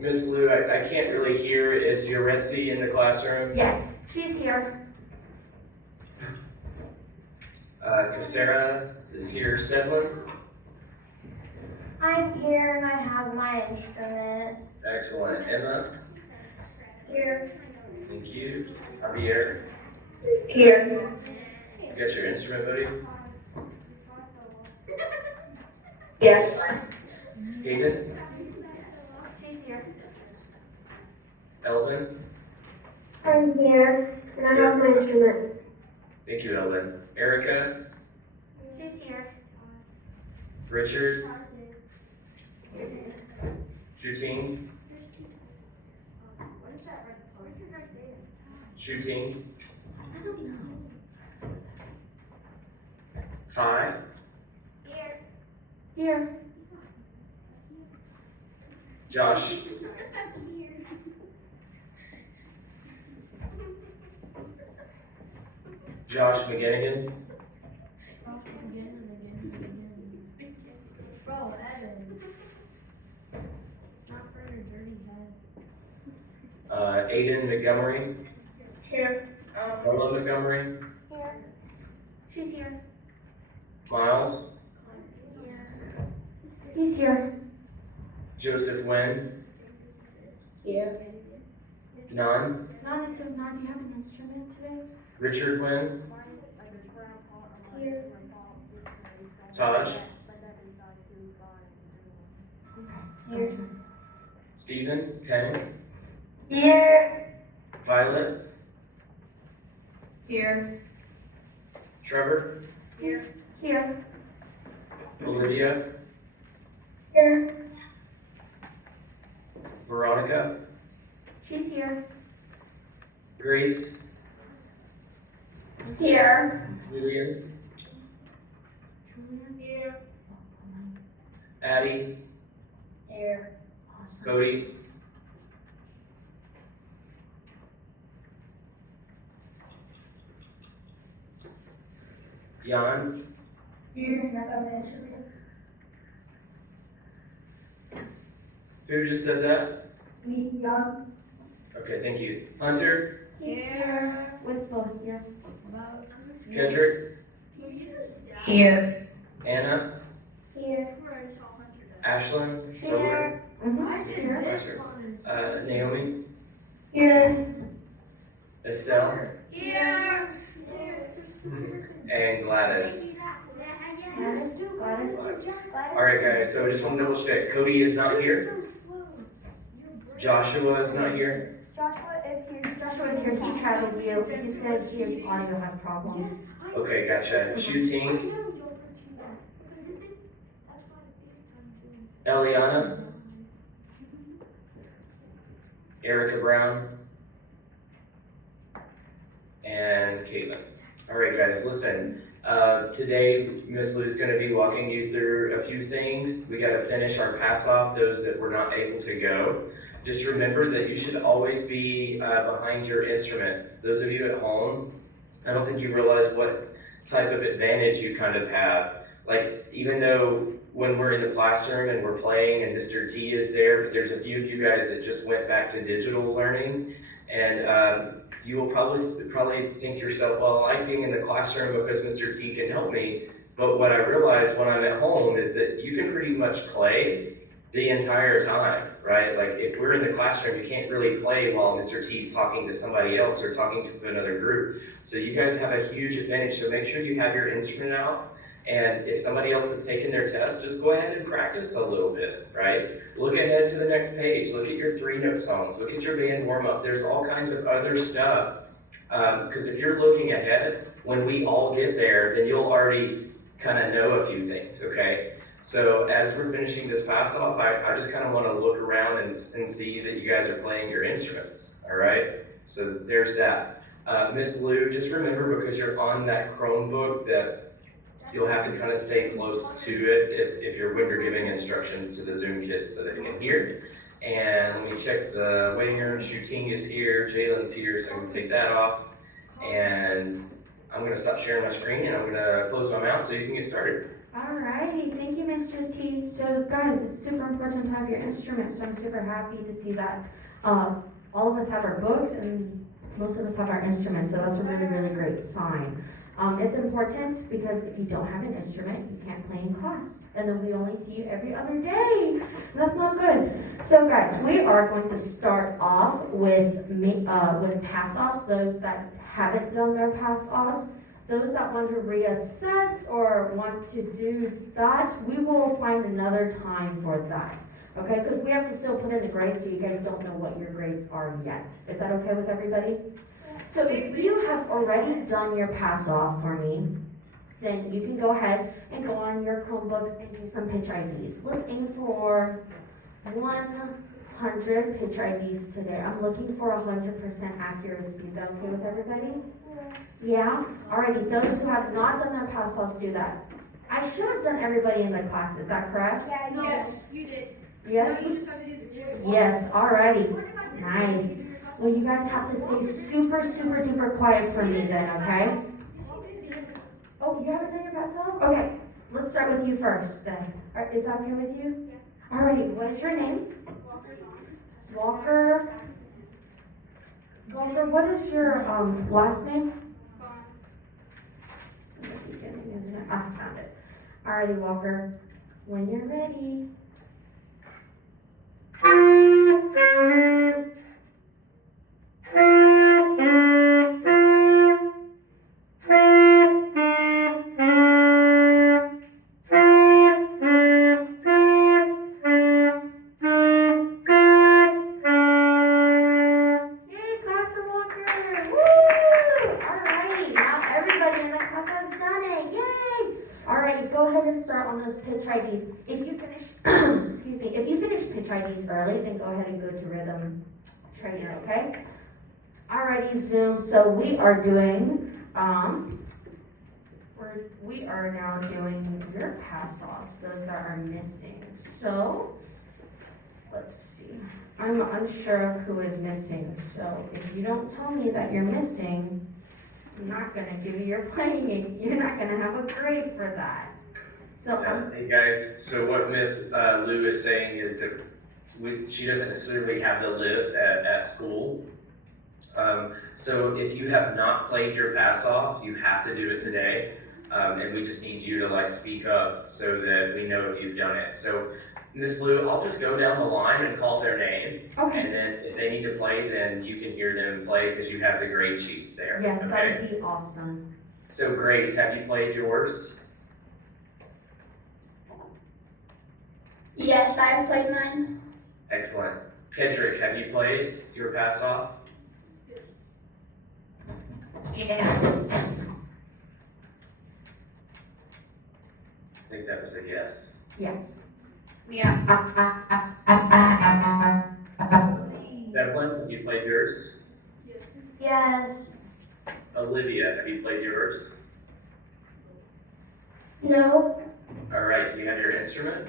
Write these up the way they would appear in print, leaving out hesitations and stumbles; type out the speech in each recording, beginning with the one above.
Miss Lou, I can't really hear. Is Yoretzi in the classroom? Yes, she's here. Casera is here. Sedlin? I'm here and I have my instrument. Excellent. Emma? Here. Thank you. Javier? Here. You got your instrument, buddy? Yes. Hayden? She's here. Elvin? I'm here and I have my instrument. Thank you, Elvin. Erica? She's here. Richard? Shooting? Shooting? Ty? Here. Josh? Josh McGinnigan? Bro, Evan. Not for your dirty head. Aiden Montgomery? Here. Lola Montgomery? Here. She's here. Miles? He's here. Joseph Wynn? Here. None? Nana said, Nana, do you have an instrument today? Richard Wynn? Here. Taj? Here. Stephen? Penn? Here. Violet? Here. Trevor? He's here. Olivia? Here. Veronica? She's here. Grace? Here. Julian? Here. Addie? Here. Cody? Jan? Here. I got an instrument. Who just said that? Me, Young. Okay, thank you. Hunter? He's here. With both here. Kendrick? Here. Anna? Here. Ashlyn? Here. Here. Naomi? Here. Estelle? Here. And Gladys. Gladys. Alright guys, so I just want to double check. Cody is not here. Joshua is not here. Joshua is here. He tried with you. He said his audio has problems. Okay, gotcha. Shooting. Eliana. Erica Brown. And Caitlin. Alright guys, listen. Today, Miss Lou is going to be walking you through a few things. We got to finish our pass off, those that were not able to go. Just remember that you should always be behind your instrument. Those of you at home, I don't think you realize what type of advantage you kind of have. Like, even though when we're in the classroom and we're playing and Mr. T is there, but there's a few of you guys that just went back to digital learning, and you will probably think to yourself, well, I like being in the classroom because Mr. T can help me. But what I realize when I'm at home is that you can pretty much play the entire time, right? Like if we're in the classroom, you can't really play while Mr. T's talking to somebody else or talking to another group. So you guys have a huge advantage. So make sure you have your instrument out. And if somebody else is taking their test, just go ahead and practice a little bit, right? Look ahead to the next page. Look at your 3-note songs. Look at your band warm-up. There's all kinds of other stuff. Because if you're looking ahead, when we all get there, then you'll already kind of know a few things, okay? So as we're finishing this pass off, I just kind of want to look around and see that you guys are playing your instruments, all right? So there's that. Miss Lou, just remember because you're on that Chromebook that you'll have to kind of stay close to it if you're when you're giving instructions to the Zoom kids so they can hear. And let me check the waiting room. Shooting is here. Jalen's here, so I'm going to take that off. And I'm going to stop sharing my screen and I'm going to close my mouth so you can get started. Alrighty, thank you, Mr. T. So guys, it's super important to have your instruments, so I'm super happy to see that. All of us have our books and most of us have our instruments, so that's a really, really great sign. It's important because if you don't have an instrument, you can't play in class. And then we only see you every other day. That's not good. So guys, we are going to start off with pass-offs, those that haven't done their pass-offs. Those that want to reassess or want to do that, we will find another time for that. Okay, because we have to still put in the grades, so you guys don't know what your grades are yet. Is that okay with everybody? So if you have already done your pass-off for me, then you can go ahead and go on your Chromebooks and do some pitch IDs. Let's aim for 100 pitch IDs today. I'm looking for 100% accuracy. Is that okay with everybody? Yeah? Alrighty, those who have not done their pass-offs, do that. I should have done everybody in the class, is that correct? Yes, you did. Yes? You just have to do the drill. Yes, alrighty. Nice. Well, you guys have to stay super, super duper quiet for me then, okay? Oh, you haven't done your pass-off? Okay, let's start with you first then. Is that okay with you? Alrighty, what is your name? Walker. Walker, what is your last name? I found it. Alrighty, Walker. When you're ready. Yay, class for Walker! Woo! Alrighty, now everybody in the class has done it. Yay! Alrighty, go ahead and start on those pitch IDs. If you finish, excuse me, if you finish pitch IDs early, then go ahead and go to rhythm training, okay? Alrighty, Zoom. So we are doing, we are now doing your pass-offs, those that are missing. So, let's see. I'm unsure of who is missing. So if you don't tell me that you're missing, I'm not gonna give you your playing. You're not gonna have a grade for that. So Hey guys, so what Miss Lou is saying is that she doesn't necessarily have the list at school. So if you have not played your pass off, you have to do it today. And we just need you to like speak up so that we know if you've done it. So Miss Lou, I'll just go down the line and call their name. okay. And then if they need to play, then you can hear them play because you have the grade sheets there. Yes, Okay? that would be awesome. So Grace, have you played yours? Yes, I've played mine. Excellent. Kendrick, have you played your pass off? Yeah. I think that was a yes. Yeah. Zeppelin, have you played yours? Yes. Olivia, have you played yours? No. All right, do you have your instrument?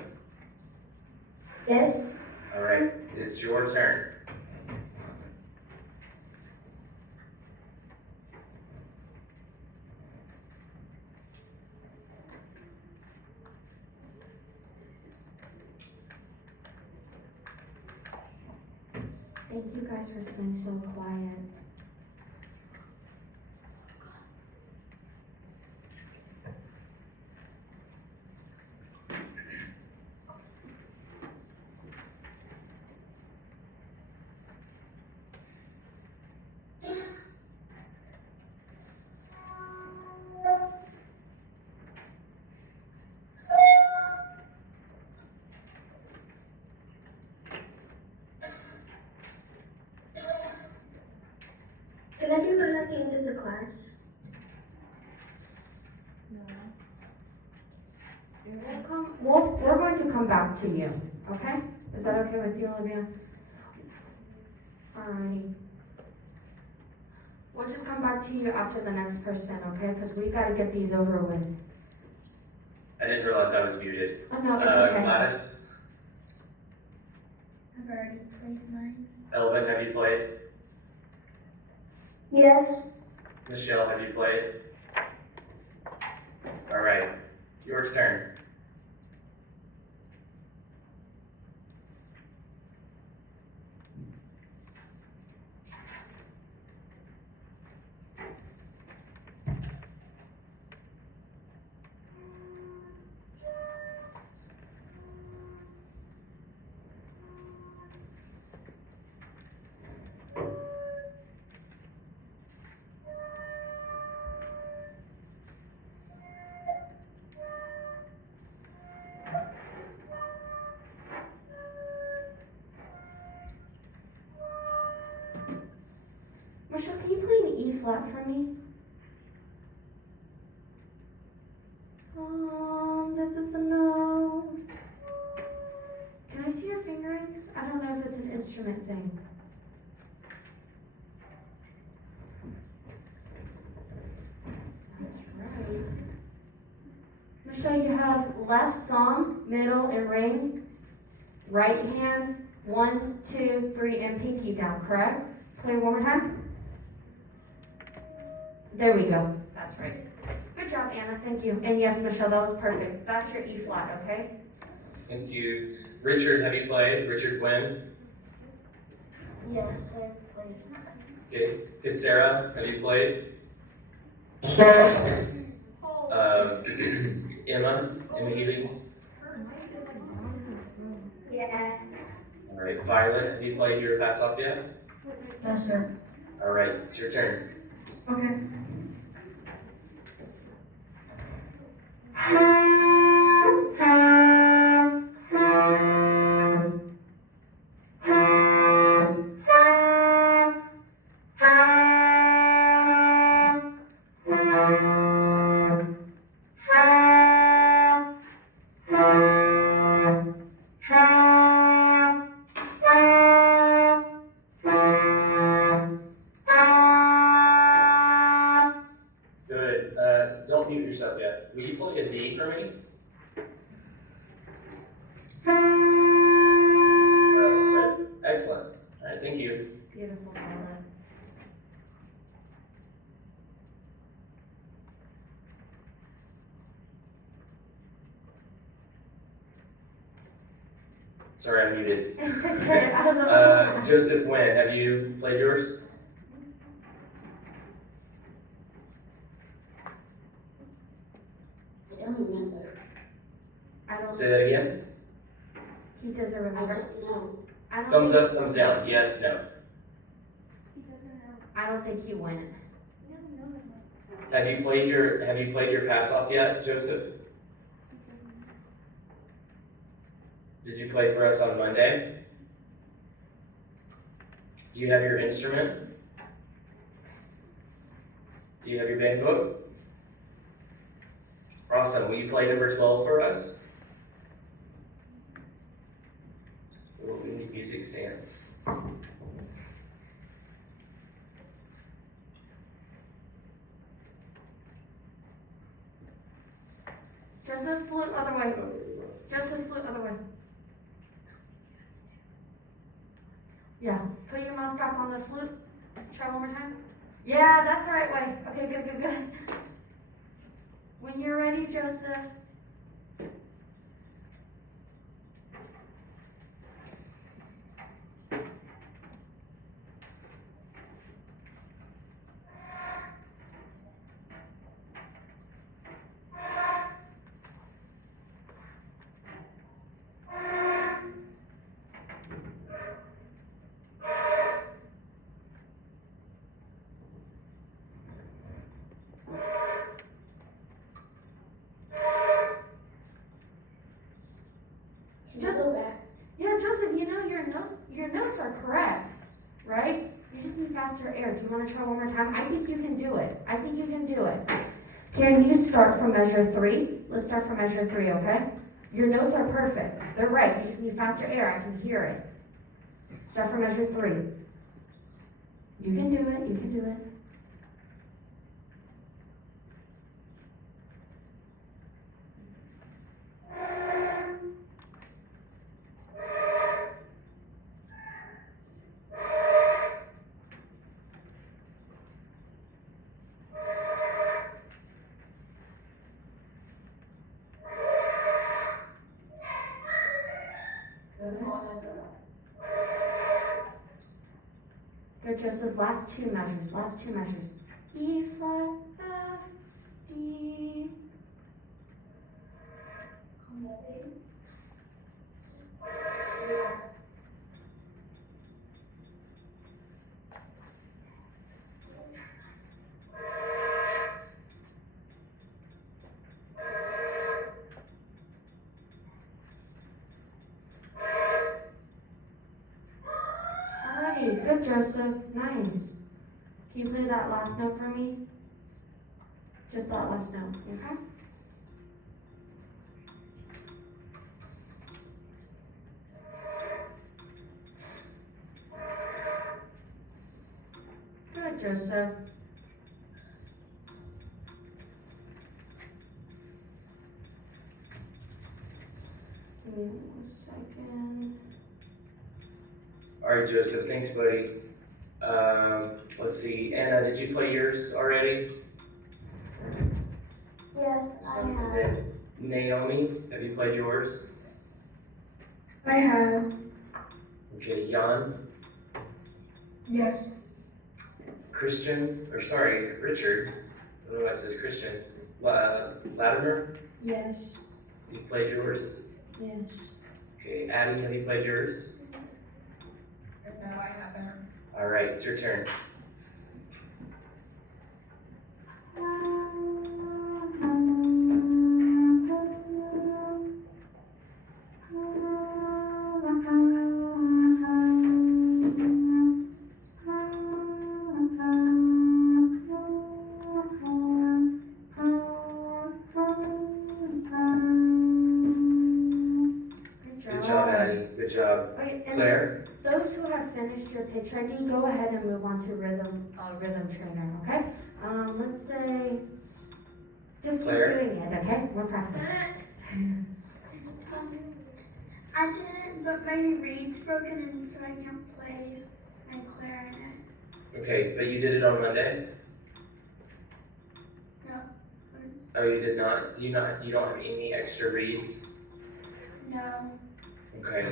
Yes. All right, it's your turn. Thank you guys for staying so quiet. Can I do that at the end of the class? We're going to come back to you, okay? Is that okay with you, Olivia? Alrighty. We'll just come back to you after the next person, okay? Because we gotta get these over with. I didn't realize I was muted. Oh, no, it's okay. Gladys, I've already played mine. Elvin, have you played? Yes. Michelle, have you played? All right. Your turn. Michelle, can you play an E flat for me? This is the note. Can I see your fingerings? I don't know if it's an instrument thing. That's right. Michelle, you have left thumb, middle, and ring. Right hand, 1, 2, 3, and pinky down, correct? Play one more time. There we go. That's right. Good job, Anna. Thank you. And yes, Michelle, that was perfect. That's your E flat, okay? Thank you. Richard, have you played? Richard Wynn? Yes, I played. Okay. Sarah, have you played? Emma Healy? Yes. All right. Violet, have you played your pass off yet? Yes, sir. All right. It's your turn. Okay. Good. Don't mute yourself yet. Will you play a D for me? Good. Excellent. All right. Thank you. Beautiful, Violet. Sorry, I'm muted. It's okay. I was about to Joseph Wynn, have you played yours? I don't remember. I don't. Say that again. He doesn't I remember. don't know. I don't. Thumbs think, up, thumbs down. Yes, no. He doesn't know. I don't think he went. He doesn't know that. Have you played your pass off yet, Joseph? Did you play for us on Monday? Do you have your instrument? Do you have your band book? Awesome. Will you play number 12 for us? We need music stands. Joseph, flute other way. Joseph, flute other way. Yeah. Put your mouth back on the flute. Try one more time. Yeah, that's the right way. Okay, good, good, good. When you're ready, Joseph. Can you go back? Yeah, Joseph, you know your notes are correct, right? You just need faster air. Do you want to try one more time? I think you can do it. I think you can do it. Can you start from measure 3? Let's start from measure 3, okay? Your notes are perfect. They're right. You just need faster air. I can hear it. Start from measure 3. You can do it. You can do it. Good, Joseph. Last two measures. E flat, F, D. Alrighty, good, Joseph. Nice. Can you play that last note for me? Just that last note, okay? Good, Joseph. Give me 1 second. All right, Joseph, thanks, buddy. Let's see, Anna, did you play yours already? Yes, I have. Naomi, have you played yours? I have. Okay, Jan, Yes. Richard, I don't know why it says Christian. Latimer, Yes. you've played yours? Yes. Okay, Addie, have you played yours? No, I haven't. All right, it's your turn. Good job, Addie. Good job. Okay, and Claire? those who have finished your pitch writing, go ahead and move on to rhythm trainer, okay? Let's say, just keep Claire? doing it, okay? More practice. I didn't, but my reed's broken and so I can't play my clarinet. Okay, but you did it on Monday? No. Oh, you did not? You don't have any extra reeds? No. Okay,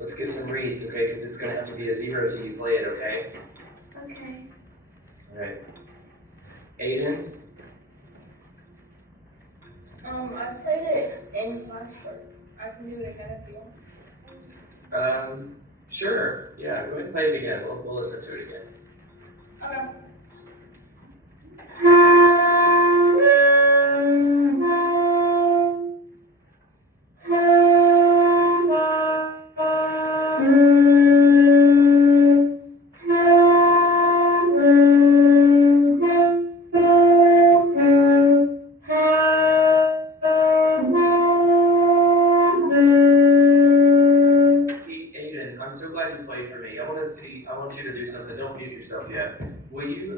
let's get some reeds, okay? Because it's gonna have to be a 0 till you play it, okay? Okay. All right. Aiden? I played it in class, but I can do it again if you want. Sure. Yeah, go ahead and play it again. We'll listen to it again. Okay. Aiden, I'm so glad you played for me. I want you to do something. Don't mute yourself yet. Will you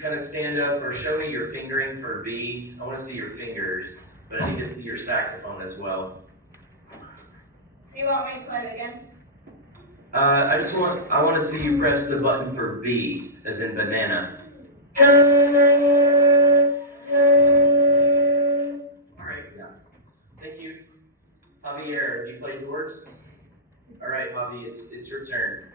kind of stand up or show me your fingering for B? I want to see your fingers, but I need to see your saxophone as well. Do you want me to play it again? I want to see you press the button for B, as in banana. All right, yeah. Thank you. Javier, have you played yours? All right, Javi, it's your turn.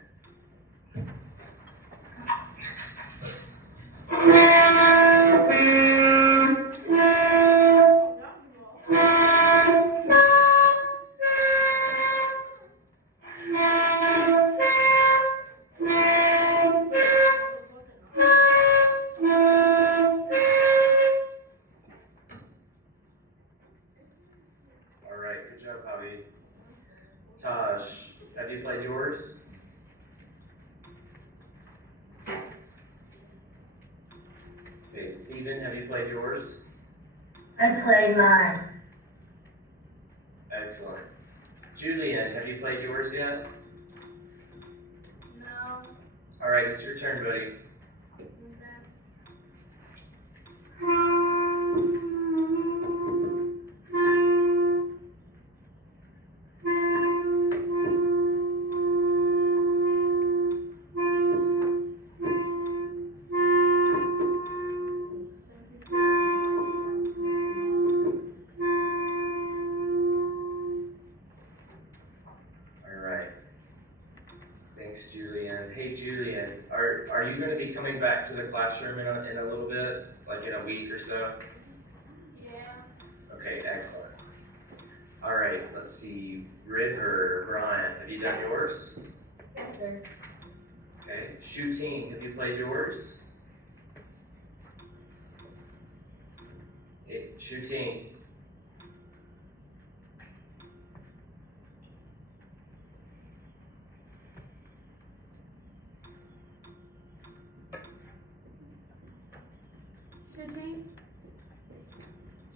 All right, good job, Javi. Taj, have you played yours? Okay, Steven, have you played yours? I played mine. Excellent. Julian, have you played yours yet? No. All right, it's your turn, buddy. All right. Thanks, Julian. And hey, Julian, are you gonna be coming back to the classroom in a little bit, like in a week or so? Yeah. Okay, excellent. All right, let's see. River, Brian, have you done yours? Yes, sir. Okay. Shooting, have you played yours? Okay. Shooting.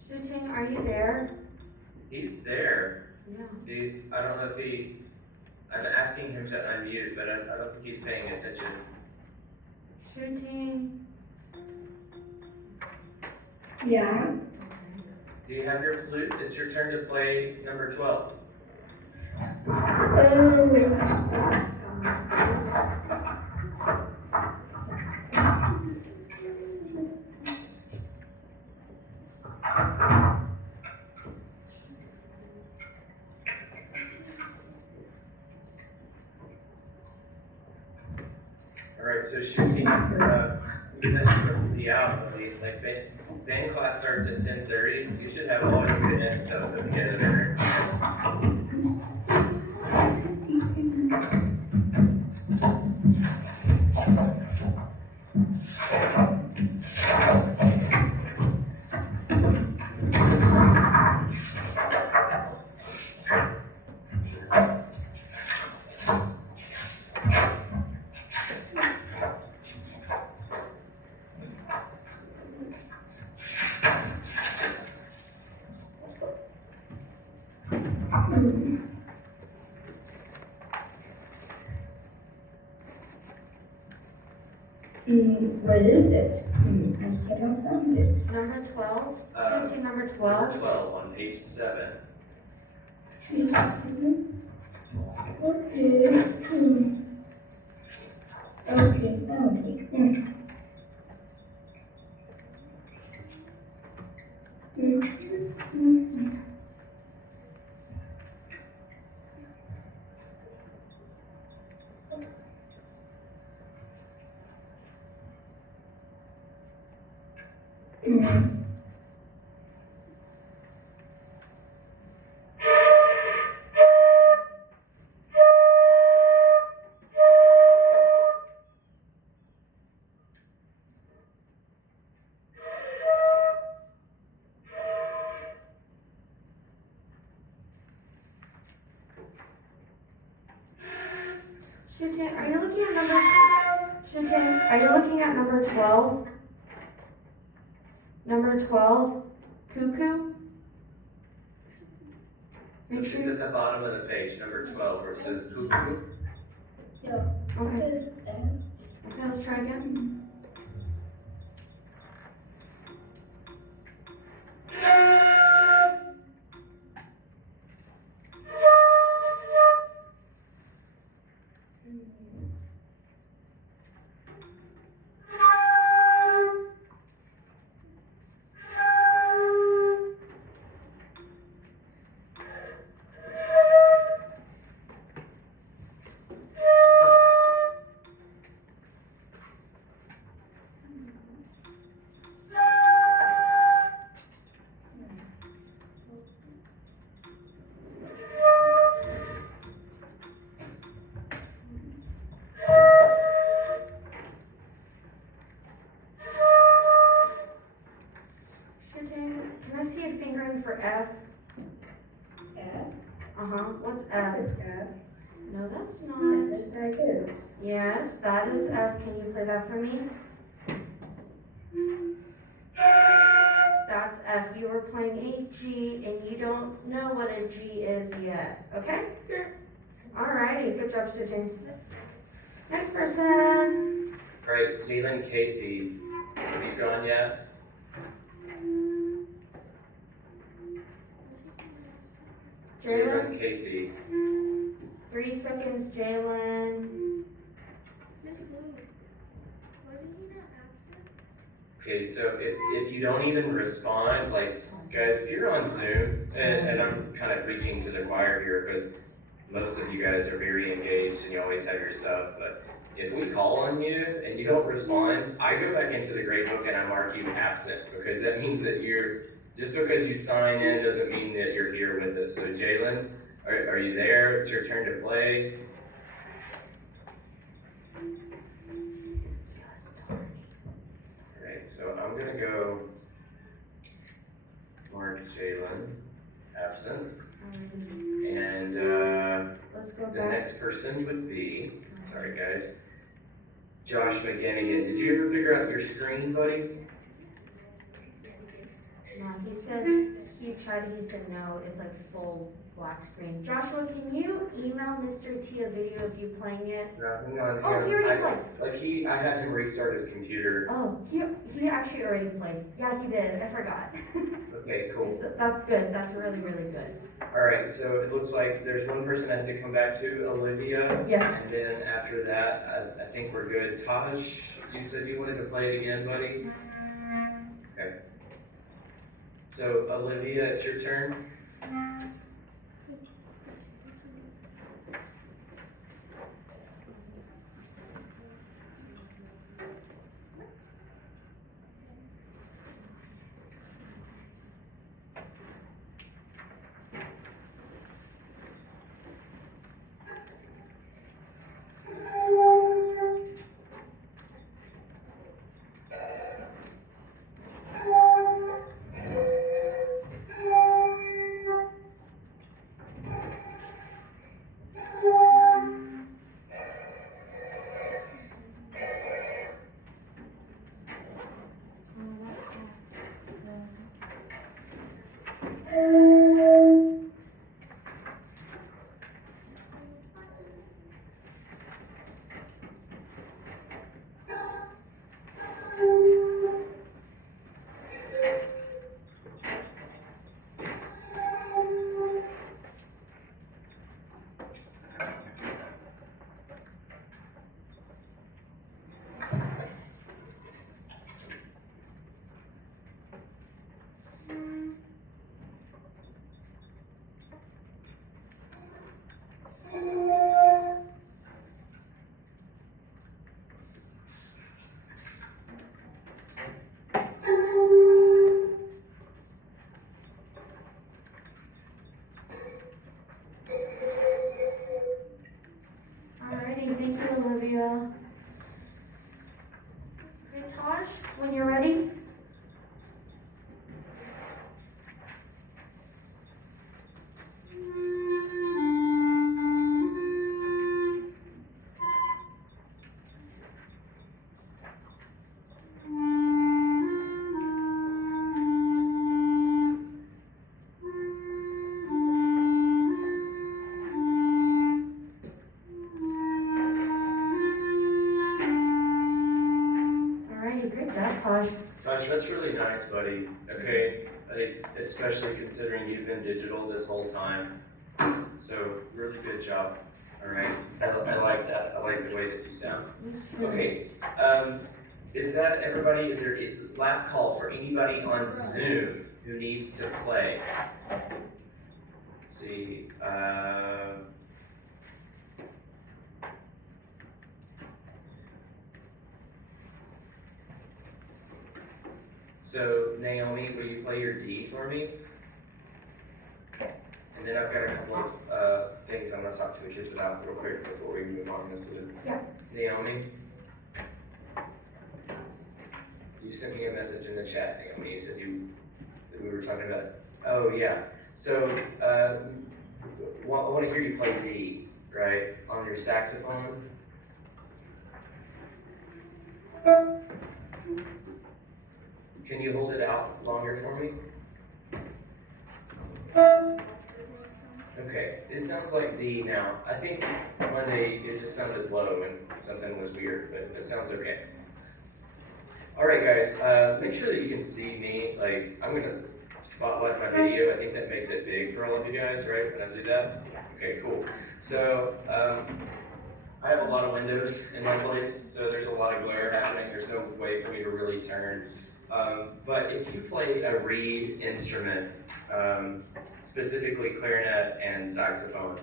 Shooting, are you there? He's there. Yeah. I don't know if I'm asking him to unmute, but I don't think he's paying attention. Shooting. Yeah. Do you have your flute? It's your turn to play number 12. Alright, so shooting, the out, like band class starts at 10:30. You should have all your minutes up together. What is it? I still don't find it. Number 12. Shooting number 12. Number 12 on page 7. Okay. Okay. Shooting, are you looking at number 12? Shooting, are you looking at number 12? Number 12, cuckoo? Make sure It's you, at the bottom of the page, number 12, where it says cuckoo. okay, let's try again. Shooting, can I see a fingering for F? What's F? No, that's not. Yes, that is F. Can you play that for me? That's F. You were playing a G and you don't know what a G is yet. Okay? Alrighty, good job, Shooting. Next person. Alright, Jalen Casey, have you gone yet? Jalen, Casey. 3 seconds, Jalen. Okay, so if you don't even respond, like, guys, if you're on Zoom, and I'm kind of preaching to the choir here, because most of you guys are very engaged and you always have your stuff, but if we call on you and you don't respond, I go back into the grade book and I mark you absent, because that means that just because you sign in doesn't mean that you're here with us. So Jalen, are you there? It's your turn to play. Alright, so I'm gonna go mark Jalen absent. And Let's go the back. next person would be, sorry guys, Josh McGinnigan. Did you ever figure out your screen, buddy? No, he said, he said no, it's like full black screen. Joshua, can you email Mr. T a video of you playing it? No, hang on. Oh, he already played. I had him restart his computer. Oh, he actually already played. Yeah, he did, I forgot. Okay, cool. So that's good, that's really, really good. Alright, so it looks like there's one person I have to come back to, Olivia. Yes. And then after that, I think we're good. Taj, you said you wanted to play it again, buddy? Okay. So Olivia, it's your turn. Alrighty, thank you, Olivia. Okay, Taj, when you're ready. Alrighty, great job, Taj. Gosh, that's really nice, buddy. Okay, especially considering you've been digital this whole time. So, really good job. Alright, I like that. I like the way that you sound. Okay, is that everybody? Is there a last call for anybody on Zoom who needs to play? Let's see, so Naomi, will you play your D for me? And then I've got a couple of things I'm gonna talk to the kids about real quick before we move on this. Yeah. Naomi? You sent me a message in the chat, Naomi. You said that we were talking about. Oh yeah. So I want to hear you play D, right, on your saxophone. Can you hold it out longer for me? Okay, it sounds like D now. I think Monday it just sounded low and something was weird, but it sounds okay. Alright guys, make sure that you can see me. Like, I'm gonna spotlight my video. I think that makes it big for all of you guys, right, when I do that? Okay, cool. So, I have a lot of windows in my place, so there's a lot of glare happening. There's no way for me to really turn. But if you play a reed instrument, specifically clarinet and saxophone,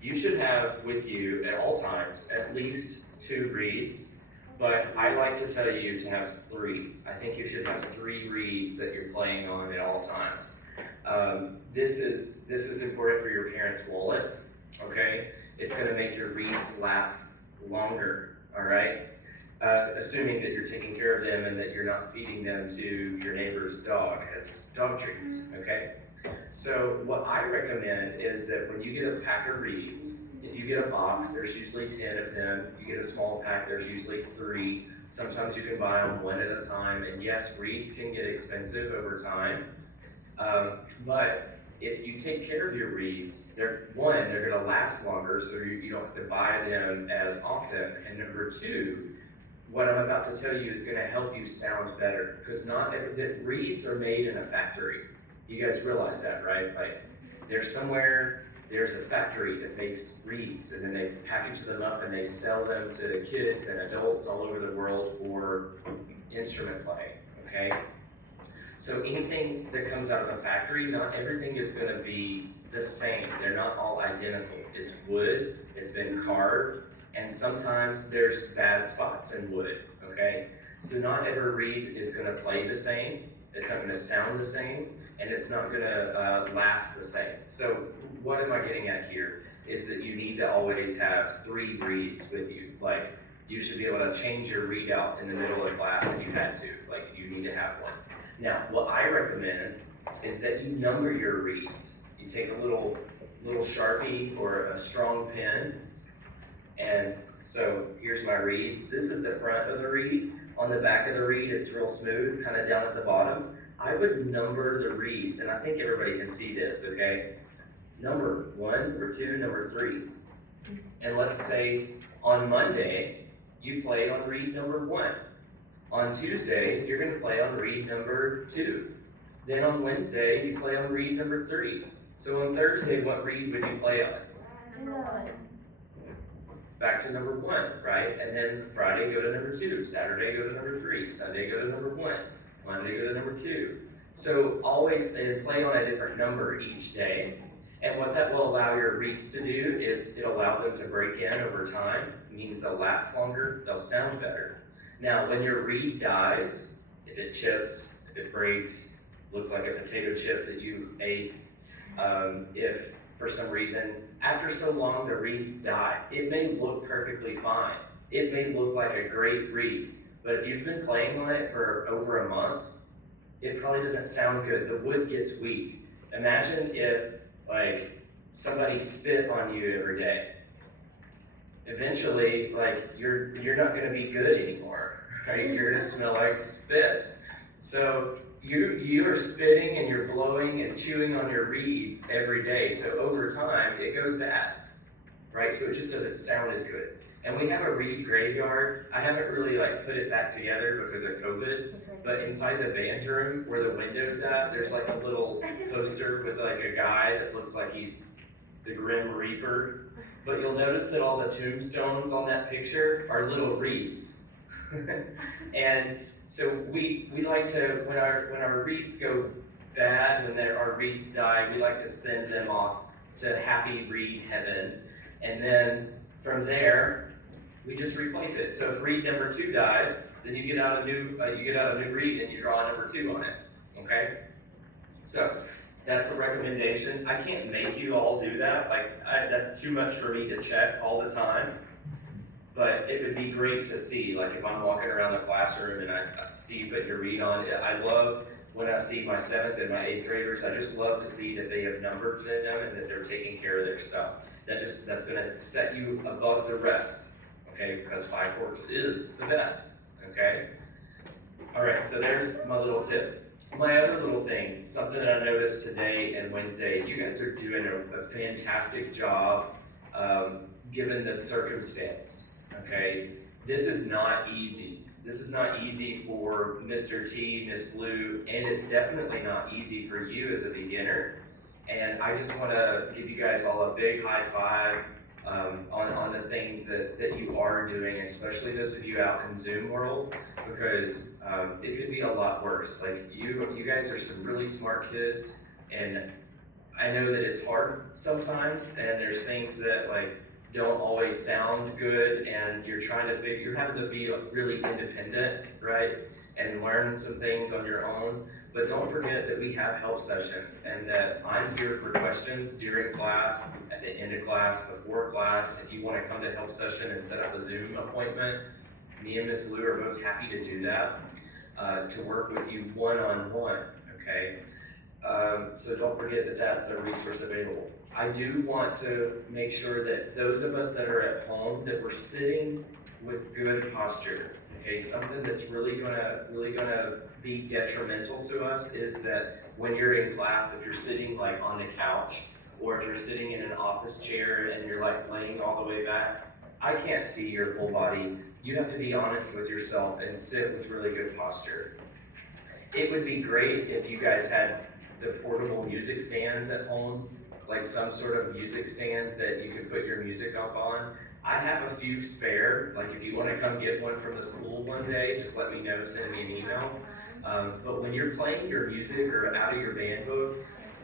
you should have with you at all times at least 2 reeds, but I like to tell you to have 3. I think you should have 3 reeds that you're playing on at all times. This is important for your parents' wallet, okay? It's gonna make your reeds last longer, all right? Assuming that you're taking care of them and that you're not feeding them to your neighbor's dog as dog treats, okay? So what I recommend is that when you get a pack of reeds, if you get a box, there's usually 10 of them. You get a small pack, there's usually 3. Sometimes you can buy them one at a time. And yes, reeds can get expensive over time. But if you take care of your reeds, they're gonna last longer, so you don't have to buy them as often. And number 2, what I'm about to tell you is gonna help you sound better. Because reeds are made in a factory. You guys realize that, right? Like, there's a factory that makes reeds, and then they package them up and they sell them to kids and adults all over the world for instrument playing, okay? So anything that comes out of a factory, not everything is gonna be the same. They're not all identical. It's wood, it's been carved, and sometimes there's bad spots in wood, okay? So not every reed is gonna play the same, it's not gonna sound the same, and it's not gonna last the same. So what am I getting at here is that you need to always have 3 reeds with you. Like, you should be able to change your reed out in the middle of class if you had to. Like, you need to have one. Now, what I recommend is that you number your reeds. You take a little Sharpie or a strong pen, and so here's my reeds. This is the front of the reed. On the back of the reed, it's real smooth, kind of down at the bottom. I would number the reeds, and I think everybody can see this, okay? Number 1, number 2, number 3. And let's say on Monday, you play on reed number 1. On Tuesday, you're gonna play on reed number 2. Then on Wednesday, you play on reed number 3. So on Thursday, what reed would you play on? Back to number 1, right? And then Friday, go to number 2. Saturday, go to number 3. Sunday, go to number 1. Monday, go to number 2. So always play on a different number each day. And what that will allow your reeds to do is it'll allow them to break in over time. It means they'll last longer, they'll sound better. Now, when your reed dies, if it chips, if it breaks, looks like a potato chip that you ate, if for some reason, after so long the reeds die, it may look perfectly fine. It may look like a great reed, but if you've been playing on it for over a month, it probably doesn't sound good. The wood gets weak. Imagine if, like, somebody spit on you every day. Eventually, like, you're not gonna be good anymore, right? You're gonna smell like spit. So you are spitting and you're blowing and chewing on your reed every day. So over time, it goes bad, right? So it just doesn't sound as good. And we have a reed graveyard. I haven't really put it back together because of COVID, but inside the band room where the window's at, there's like a little poster with like a guy that looks like he's the Grim Reaper. But you'll notice that all the tombstones on that picture are little reeds. And so we like to, when our reeds go bad, when our reeds die, we like to send them off to happy reed heaven. And then from there, we just replace it. So if reed number 2 dies, then you get out a new reed and you draw a number 2 on it. Okay? So that's a recommendation. I can't make you all do that. That's too much for me to check all the time. But it would be great to see, like if I'm walking around the classroom and I see you put your reed on. I love when I see my 7th and my 8th graders. I just love to see that they have numbered them and that they're taking care of their stuff. That's gonna set you above the rest, okay? Because Five Forks is the best, okay? All right, so there's my little tip. My other little thing, something that I noticed today and Wednesday, you guys are doing a fantastic job given the circumstance, okay? This is not easy. This is not easy for Mr. T, Miss Lou, and it's definitely not easy for you as a beginner. And I just want to give you guys all a big high five on the things that you are doing, especially those of you out in Zoom world, because it could be a lot worse. Like you guys are some really smart kids, and I know that it's hard sometimes, and there's things that like don't always sound good, and you're having to be really independent, right? And learn some things on your own. But don't forget that we have help sessions, and that I'm here for questions during class, at the end of class, before class. If you want to come to help session and set up a Zoom appointment, me and Miss Lou are both happy to do that, to work with you one-on-one, okay? So don't forget that that's a resource available. I do want to make sure that those of us that are at home, that we're sitting with good posture. Okay, something that's really gonna be detrimental to us is that when you're in class, if you're sitting like on the couch, or if you're sitting in an office chair and you're like laying all the way back, I can't see your full body. You have to be honest with yourself and sit with really good posture. It would be great if you guys had the portable music stands at home, like some sort of music stand that you could put your music up on. I have a few spare, like if you want to come get one from the school one day, just let me know, send me an email. But when you're playing your music or out of your band book,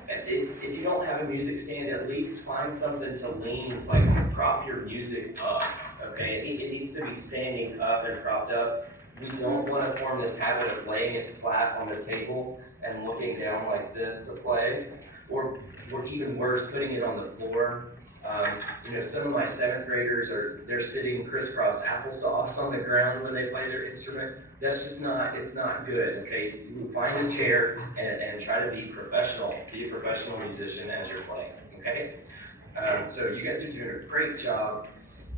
if you don't have a music stand, at least find something to lean, like prop your music up, okay? It needs to be standing up and propped up. We don't want to form this habit of laying it flat on the table and looking down like this to play, or even worse, putting it on the floor. Some of my 7th graders they're sitting crisscross applesauce on the ground when they play their instrument. That's just it's not good, okay? Find a chair and try to be professional. Be a professional musician as you're playing, okay? So you guys are doing a great job.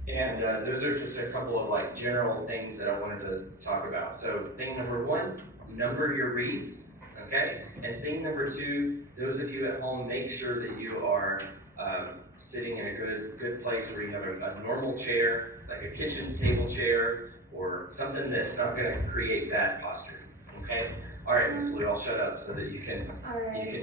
And those are just a couple of like general things that I wanted to talk about. So thing number 1, number your reads, okay? And thing number 2, those of you at home, make sure that you are sitting in a good place where you have a normal chair, like a kitchen table chair, or something that's not going to create bad posture, okay? All right, Miss Lou, I'll shut up so that you can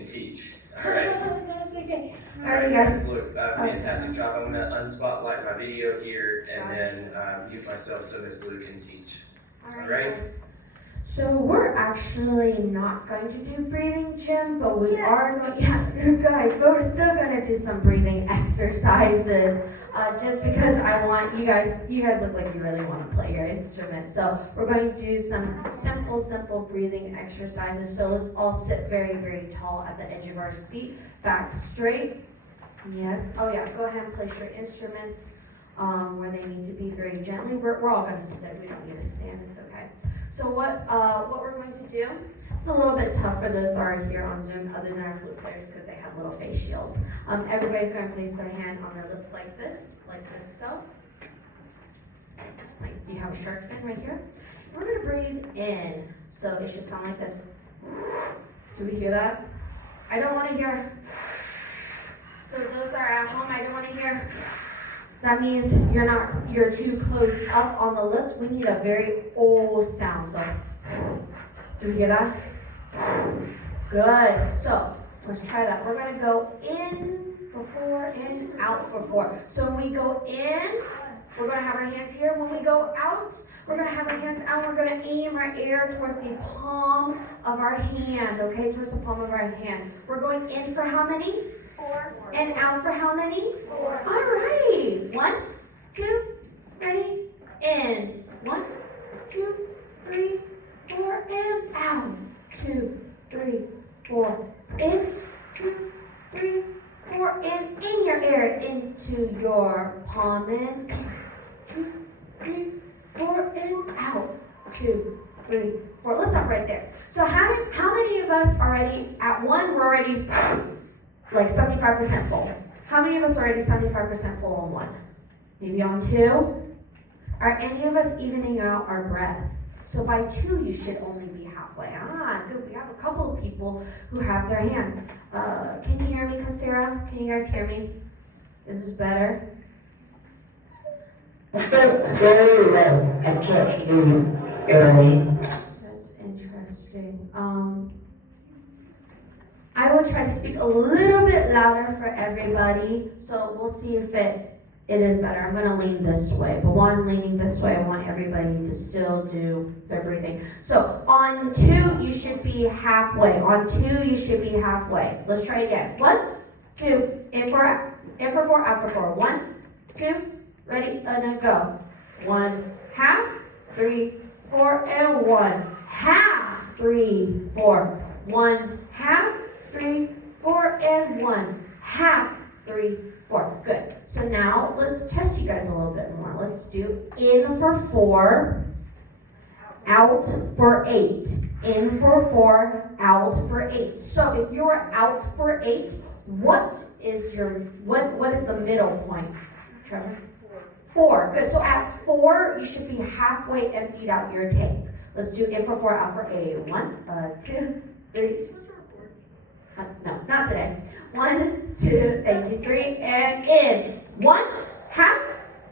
teach. All right. That's okay. All right, Miss Lou, fantastic job. I'm going to unspotlight my video here and then mute myself so Miss Lou can teach. All right. Guys. So we're actually not going to do breathing gym, but we are going, guys, but we're still going to do some breathing exercises, just because I want you guys look like you really want to play your instrument. So we're going to do some simple breathing exercises. So let's all sit very, very tall at the edge of our seat, back straight. Yes. Oh yeah, go ahead and place your instruments where they need to be very gently. We're all going to sit, we don't need to stand, it's okay. So what we're going to do, it's a little bit tough for those that are here on Zoom other than our flute players because they have little face shields. Everybody's going to place their hand on their lips like this so. Like you have a shark fin right here. And we're going to breathe in, so it should sound like this. Do we hear that? I don't want to hear. So those that are at home, I don't want to hear. That means you're too close up on the lips. We need a very old sound. So, do we hear that? Good. So, let's try that. We're going to go in for 4 and out for 4. So, when we go in, we're going to have our hands here. When we go out, we're going to have our hands out. We're going to aim our air towards the palm of our hand, okay? Towards the palm of our hand. We're going in for how many? 4. And out for how many? 4. Alrighty. 1, 2, 3, in. 1, 2, 3, 4, and out. 2, 3, 4, in. 2, 3, 4, and in your air into your palm in. 2, 3, 4, and out. 2, 3, 4. Let's stop right there. So how many of us already at 1? We're already like 75% full. How many of us are already 75% full on 1? Maybe on 2? Are any of us evening out our breath? So by 2, you should only be halfway. Good. We have a couple of people who have their hands. Can you hear me, Kasira? Can you guys hear me? Is this better? It's very low. I can't hear you early. That's interesting. I will try to speak a little bit louder for everybody, so we'll see if it is better. I'm going to lean this way, but while I'm leaning this way, I want everybody to still do their breathing. So on 2, you should be halfway. On 2, you should be halfway. Let's try again. 1, 2, in for 4, out for 4. 1, 2, ready, and then go. 1, half, 3, 4, and 1, half, 3, 4. 1, half, 3, 4, and 1, half, 3, 4. Good. So now let's test you guys a little bit more. Let's do in for 4, out for 8. In for 4, out for 8. So if you're out for 8, what is the middle point, Trevor? 4. Good. So at 4, you should be halfway emptied out your tank. Let's do in for 4, out for 8. 1, 2, 3. No, not today. 1, 2, thank you, 3, and in. 1, half,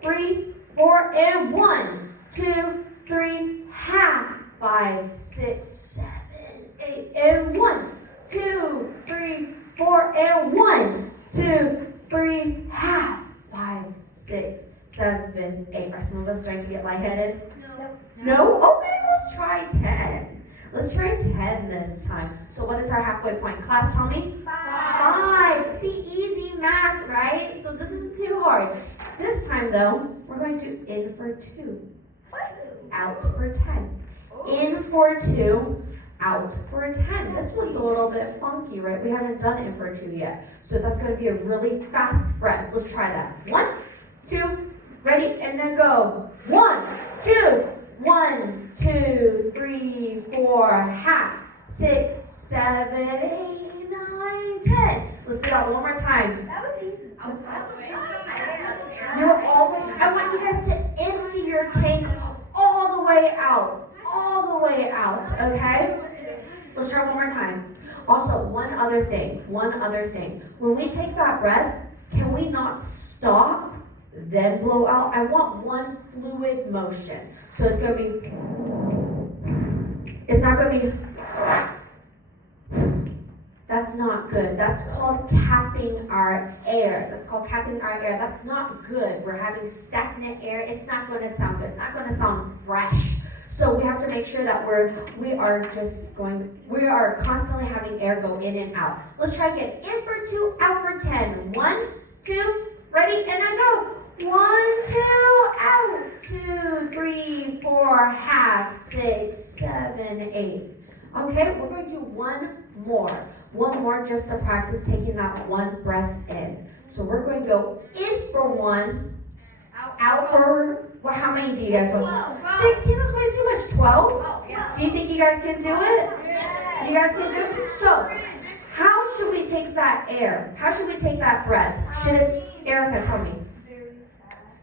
3, 4, and 1, 2, 3, half, 5, 6, 7, 8, and 1, 2, 3, 4, and 1, 2, 3, half, 5, 6, 7, 8. Are some of us starting to get lightheaded? No? Okay, let's try 10. Let's try 10 this time. So what is our halfway point? Class, tell me? 5. See, easy math, right? So this isn't too hard. This time, though, we're going to in for 2. Out for 10. In for 2. Out for 10. This one's a little bit funky, right? We haven't done in for 2 yet. So that's going to be a really fast breath. Let's try that. 1, 2, ready, and then go. 1, 2, 1, 2, 3, 4, half, 6, 7, 8, 9, 10. Let's do that one more time. That was easy. You're all, I want you guys to empty your tank all the way out. All the way out, okay? Let's try one more time. Also, one other thing. When we take that breath, can we not stop, then blow out? I want one fluid motion. So it's going to be, it's not going to be, that's not good. That's called capping our air. That's not good. We're having stagnant air. It's not going to sound good. It's not going to sound fresh. So we have to make sure that we are constantly having air go in and out. Let's try again. In for 2, out for 10. 1, 2, ready, and then go. 1, 2, out. 2, 3, 4, half, 6, 7, 8. Okay, we're going to do one more. One more just to practice taking that one breath in. So we're going to go in for 1, out for, well, how many do you guys want? 16 is way too much. 12? Do you think you guys can do it? You guys can do it? So, how should we take that air? How should we take that breath? Erica, tell me.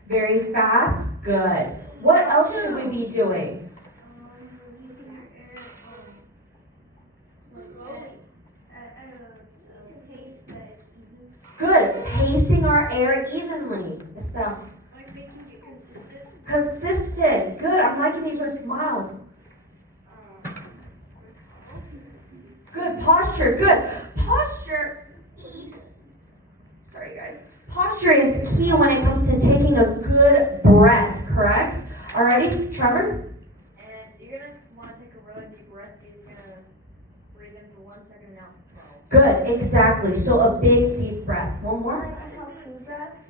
Very fast? Good. What else should we be doing? Good. Pacing our air evenly. Estelle. Consistent. Good. I'm liking these words. Miles. Good. Posture. Good. Posture. Sorry, guys. Posture is key when it comes to taking a good breath, correct? Alrighty, Trevor? And you're going to want to take a really deep breath. You're going to breathe in for 1 second and out for 12. Good, exactly. So a big deep breath. One more.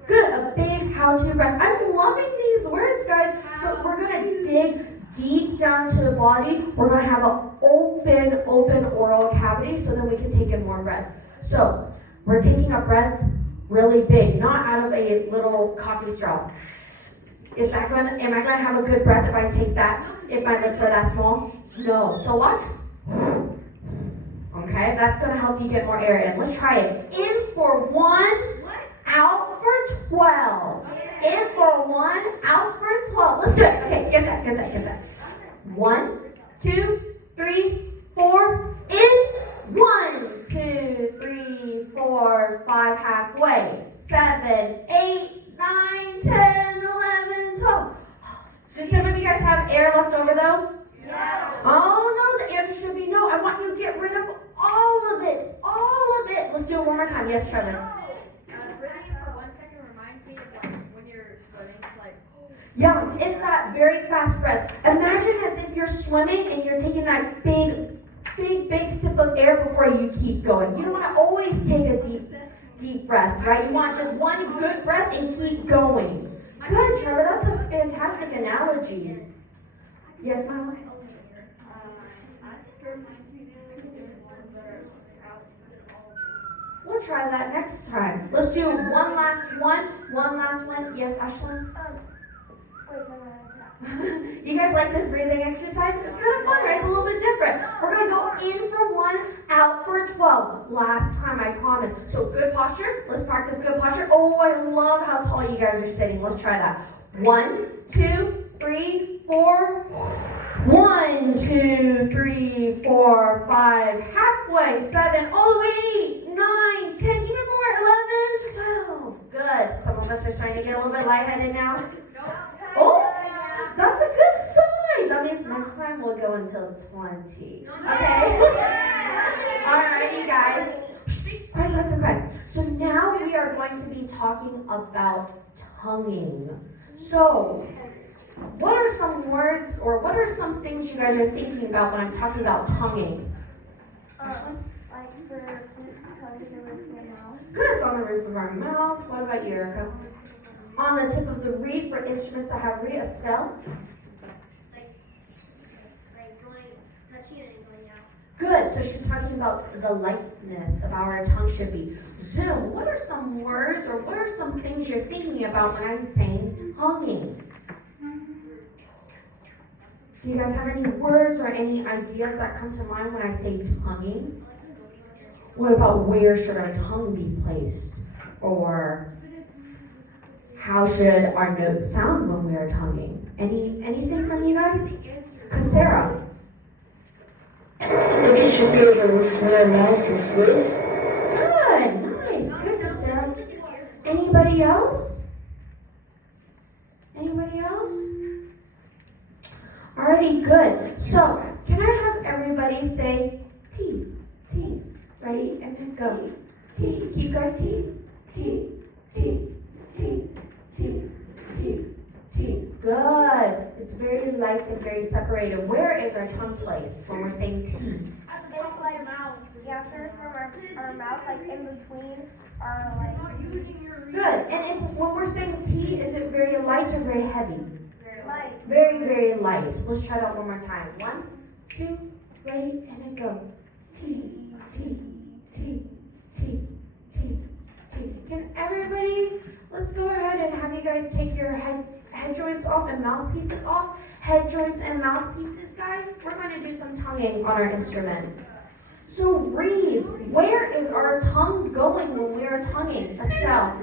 Good, a big how-to breath. I'm loving these words, guys. So we're going to dig deep down to the body. We're going to have an open oral cavity so then we can take in more breath. So we're taking a breath really big, not out of a little coffee straw. Am I going to have a good breath if I take that, if my lips are that small? No. So watch. Okay, that's going to help you get more air in. Let's try it. In for 1, out for 12. In for 1, out for 12. Let's do it. Okay, guess that. 1, 2, 3, 4, in. 1, 2, 3, 4, 5, halfway. 7, 8, 9, 10, 11, 12. Do some of you guys have air left over though? Yeah. Oh no, the answer should be no. I want you to get rid of all of it. Let's do it one more time. Yes, Trevor. Breathing for 1 second reminds me of when you're swimming, it's like, Yeah, it's that very fast breath. Imagine as if you're swimming and you're taking that big sip of air before you keep going. You don't want to always take a deep deep breath, right? You want just one good breath and keep going. Good, Trevor, that's a fantastic analogy. Yes, Miles? We'll try that next time. Let's do one last one. Yes, Ashlyn? You guys like this breathing exercise? It's kind of fun, right? It's a little bit different. We're going to go in for 1, out for 12. Last time, I promise. So good posture. Let's practice good posture. Oh, I love how tall you guys are sitting. Let's try that. 1, 2, 3, 4. 1, 2, 3, 4, 5. Halfway. 7. All the way. 8, 9, 10. Even more. 11, 12. Good. Some of us are starting to get a little bit lightheaded now. Oh. That's a good sign. That means next time we'll go until 20. Okay? Alrighty, guys. Quick. So now we are going to be talking about tonguing. So, what are some words or what are some things you guys are thinking about when I'm talking about tonguing? Like for tongue to roof your mouth. Good. It's on the roof of our mouth. What about you, Erica? On the tip of the reed for instruments that have reed, Estelle? Like going, touching it and going out. Good. So she's talking about the lightness of how our tongue should be. Zoom, what are some words or what are some things you're thinking about when I'm saying tonguing? Do you guys have any words or any ideas that come to mind when I say tonguing? What about where should our tongue be placed? Or how should our notes sound when we are tonguing? Anything from you guys? Kasera. We should be able to smell mouth and face. Good, nice, good, Kasera. Anybody else? Anybody else? Alrighty, good. So, can I have everybody say T, T, ready, and then go. T, keep going, T, T, T, T, T, T, T. Good. It's very light and very separated. Where is our tongue placed when we're saying T? At the top of our mouth. Yeah, sir, from our mouth, like in between our like. Good. And if when we're saying T, is it very light or very heavy? Light. Very, very light. Let's try that one more time. 1, 2, ready, and then go. T, T, T, T, T, T. Can everybody, let's go ahead and have you guys take your head joints off and mouthpieces off. Head joints and mouthpieces, guys. We're going to do some tonguing on our instruments. So reeds, where is our tongue going when we are tonguing? Estelle.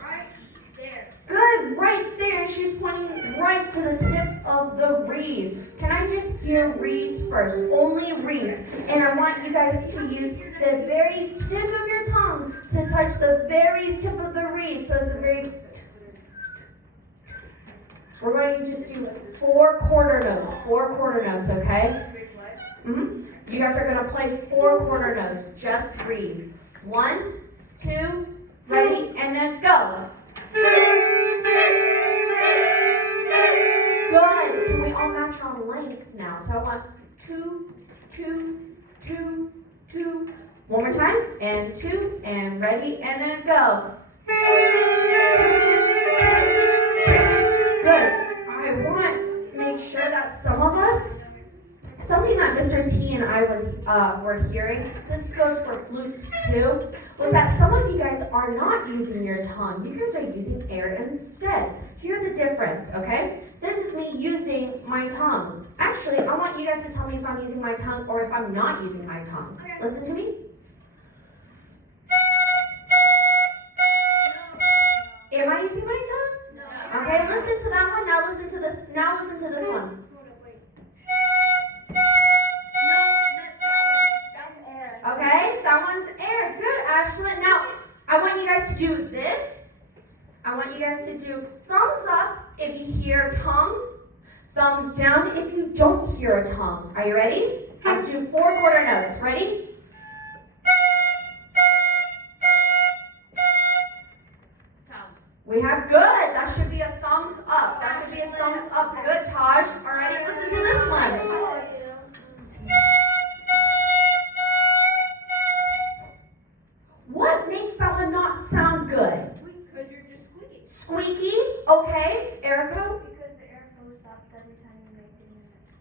Right there. Good, right there. She's pointing right to the tip of the reed. Can I just hear reeds first? Only reeds. And I want you guys to use the very tip of your tongue to touch the very tip of the reed. So it's a very... We're going to just do 4 quarter notes. 4 quarter notes, okay? You guys are going to play 4 quarter notes, just reeds. 1, 2, ready, and then go. Good. Can we all match on length now? So I want 2, 2, 2, 2. One more time. And 2, and ready, and then go. Good. I want to make sure that some of us, something that Mr. T and I were hearing, this goes for flutes too, was that some of you guys are not using your tongue. You guys are using air instead. Hear the difference, okay? This is me using my tongue. Actually, I want you guys to tell me if I'm using my tongue or if I'm not using my tongue. Listen to me. Am I using my tongue? Okay, listen to that one. Now listen to this. Now listen to this one. Okay, that one's air. Good, Ashlyn. Now, I want you guys to do this. I want you guys to do thumbs up if you hear tongue. Thumbs down if you don't hear a tongue. Are you ready? I'll do 4 quarter notes. Ready? We have good. That should be a thumbs up. That should be a thumbs up. Good, Taj. Alrighty, listen to this one. What makes that one not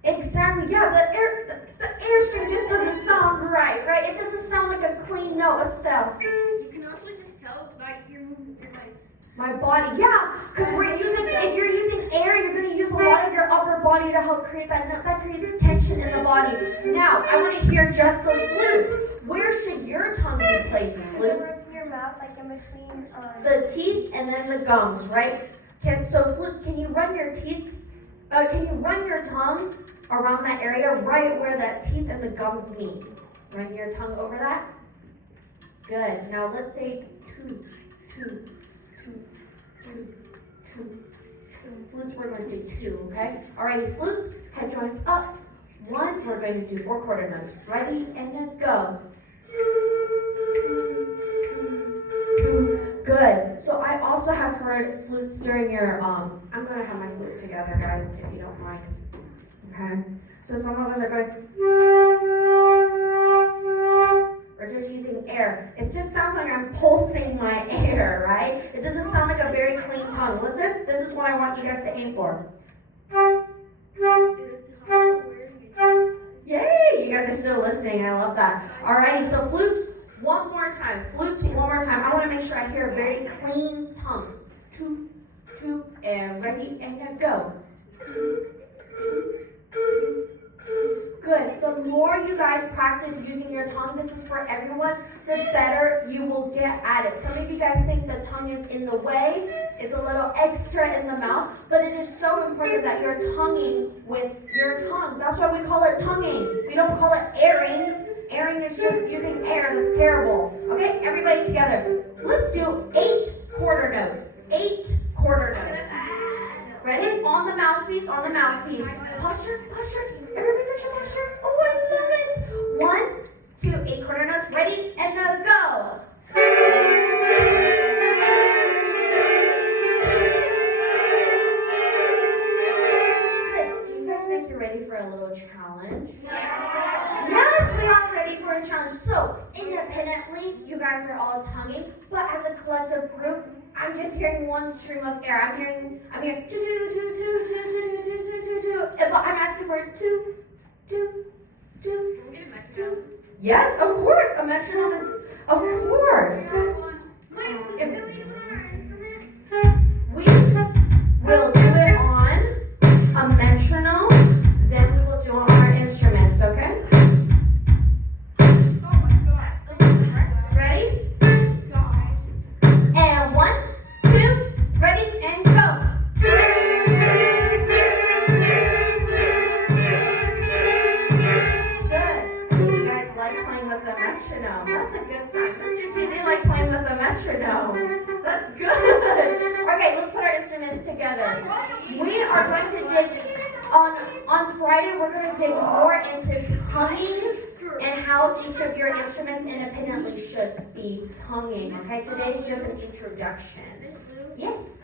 Exactly, yeah, the airstream just doesn't sound right, right? It doesn't sound like a clean note, Estelle. You can also just tell by your movement, your like. My body, yeah, because if you're using air, you're going to use a lot of your upper body to help create that note. That creates tension in the body. Now, I want to hear just the flutes. Where should your tongue be placed, flutes? In your mouth, like in between. The teeth and then the gums, right? So flutes, can you run your teeth, can you run your tongue around that area right where that teeth and the gums meet? Run your tongue over that. Good. Now let's say two. Flutes, we're going to say two, okay? Alrighty, flutes, head joints up. One, we're going to do 4 quarter notes. Ready, and then go. Good. So I also have heard flutes during your, I'm going to have my flute together, guys, if you don't mind. Okay? So some of us are going, we're just using air. It just sounds like I'm pulsing my air, right? It doesn't sound like a very clean tongue. Listen, this is what I want you guys to aim for. Yay! You guys are still listening. I love that. Alrighty, so flutes, one more time. Flutes, one more time. I want to make sure I hear a very clean tongue. 2, 2, and ready, and then go. Good. The more you guys practice using your tongue, this is for everyone, the better you will get at it. Some of you guys think the tongue is in the way. It's a little extra in the mouth, but it is so important that you're tonguing with your tongue. That's why we call it tonguing. We don't call it airing. Airing is just using air. That's terrible. Okay, everybody together. Let's do 8 quarter notes. 8 quarter notes. Ready? On the mouthpiece, on the mouthpiece. Posture, posture. Everybody fix your posture. Oh, I love it. 1, 2, 8 quarter notes. Ready? And now go. Good. Do you guys think you're ready for a little challenge? Yes, we are ready for a challenge. So, independently, you guys are all tonguing, but as a collective group, I'm just hearing one stream of air. I'm hearing do do do do do do do do do do. But I'm asking for do do do do. Yes, of course. A metronome is of course. We will do it on a metronome. Then we will do it on our instruments. Okay. Ready? And 1, 2, ready, and go. Good. I think you guys like playing with the metronome. That's a good sign. Mr. T, they like playing with the metronome. That's good. Okay, let's put our instruments together. We are going to dig, on Friday, we're going to dig more into tonguing and how each of your instruments independently should be tonguing, okay? Today's just an introduction. Yes?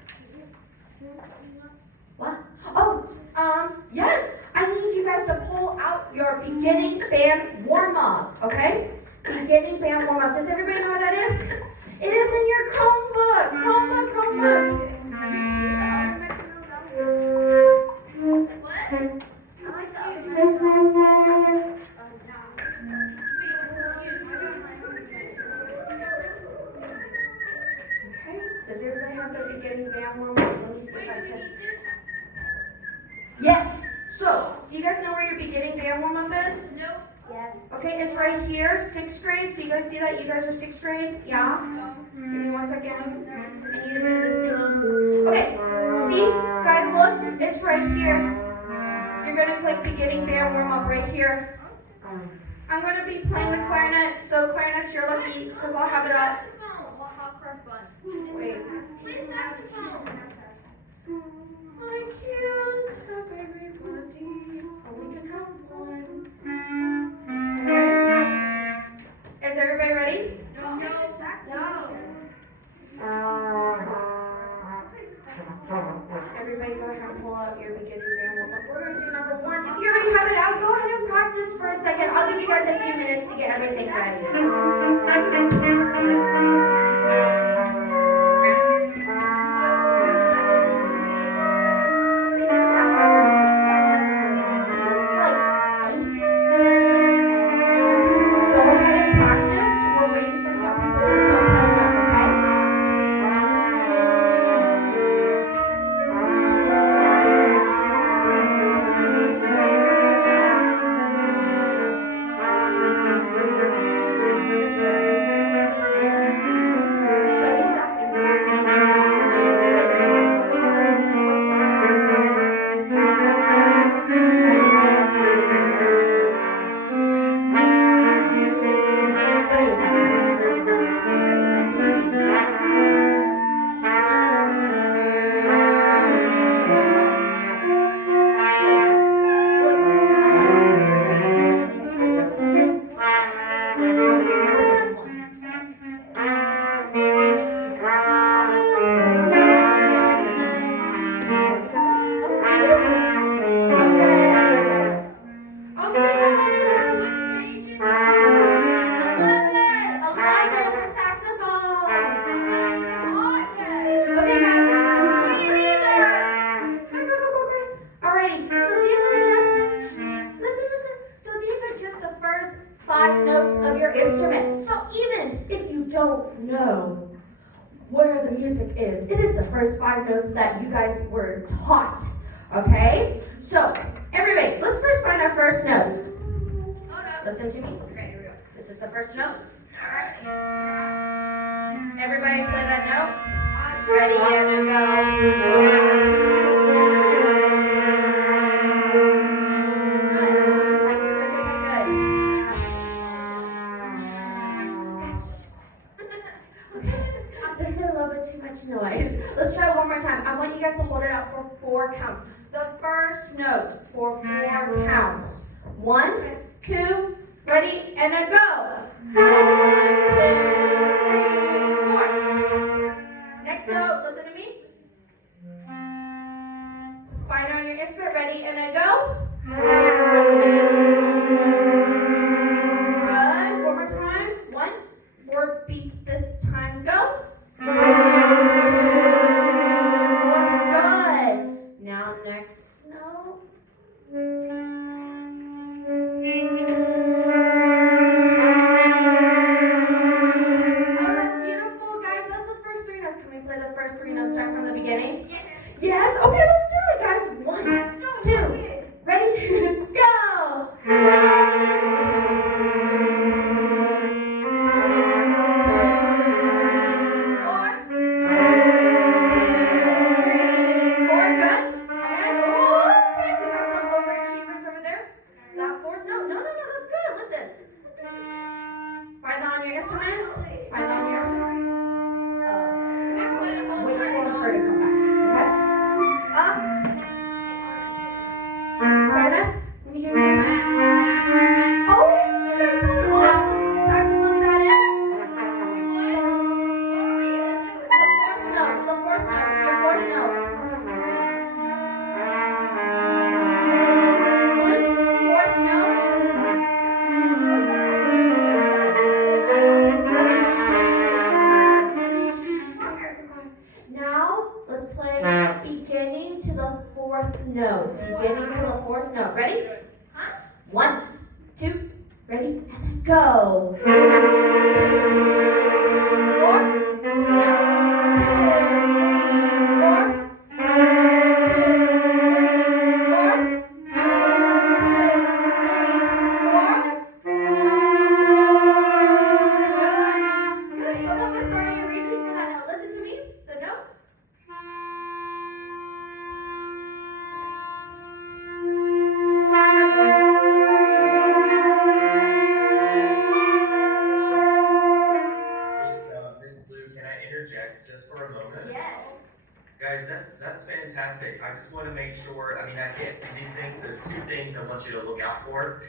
What? Oh, yes, I need you guys to pull out your beginning band warm-up, okay? Beginning band warm-up. Does everybody know what that is? It is in your Chromebook. Chromebook. Okay, does everybody have their beginning band warm-up? Let me see if I can. Yes, so, do you guys know where your beginning band warm-up is? Nope. Yes. Okay, it's right here, 6th grade. Do you guys see that? You guys are 6th grade? Yeah? Give me 1 second. I need to do this thing. Okay, see? Guys, look. It's right here. You're going to click beginning band warm-up right here. I'm going to be playing the clarinet. So, clarinets, you're lucky because I'll have it up. Wait. I can't have everybody. Only can have one. Okay. Is everybody ready? Everybody go ahead and pull out your beginning band warm-up. We're going to do number 1. If you already have it out, go ahead and practice for a second. I'll give you guys a few minutes to get everything ready. don't know where the music is, it is the first 5 notes that you guys were taught. Okay? So, everybody, let's first find our first note. Listen to me. Okay, here we go. This is the first note. Alright. Everybody play that note. Ready and go. Good. There's been a little bit too much noise. Let's try it one more time. I want you guys to hold it up for 4 counts. The first note for 4 counts. 1, 2, ready, and a go. 1, 2, 3, 4. Next note, listen to me. Find on your instrument, ready, and a go. Good. One more time. 1, 4 beats this time. Go. 2, 4. Good. Now next note. Start from the beginning? Yes? Okay, let's do it, guys. 1, 2, ready, go! 4, good. And okay, we got some overachievers over there. That 4th note, no, that's good. Listen. Find that on your instruments. Find that on your instruments. Wait for her to come back. Okay? Up. Clarinets? Let me hear you. Oh, there's some awesome saxophones at it. The fourth note. Your 4th note. Flutes, 4th note. Now, let's play beginning to the 4th note. Beginning to the 4th note. Ready? 1, 2, ready, and go. 2, 4. 2, 3, 4. Some of us are already reaching for that note. Listen to me. The note. Miss Lou, can I interject just for a moment? Yes. Guys, that's fantastic. I just want to make sure, I mean, I can't see these things, so 2 things I want you to look out for.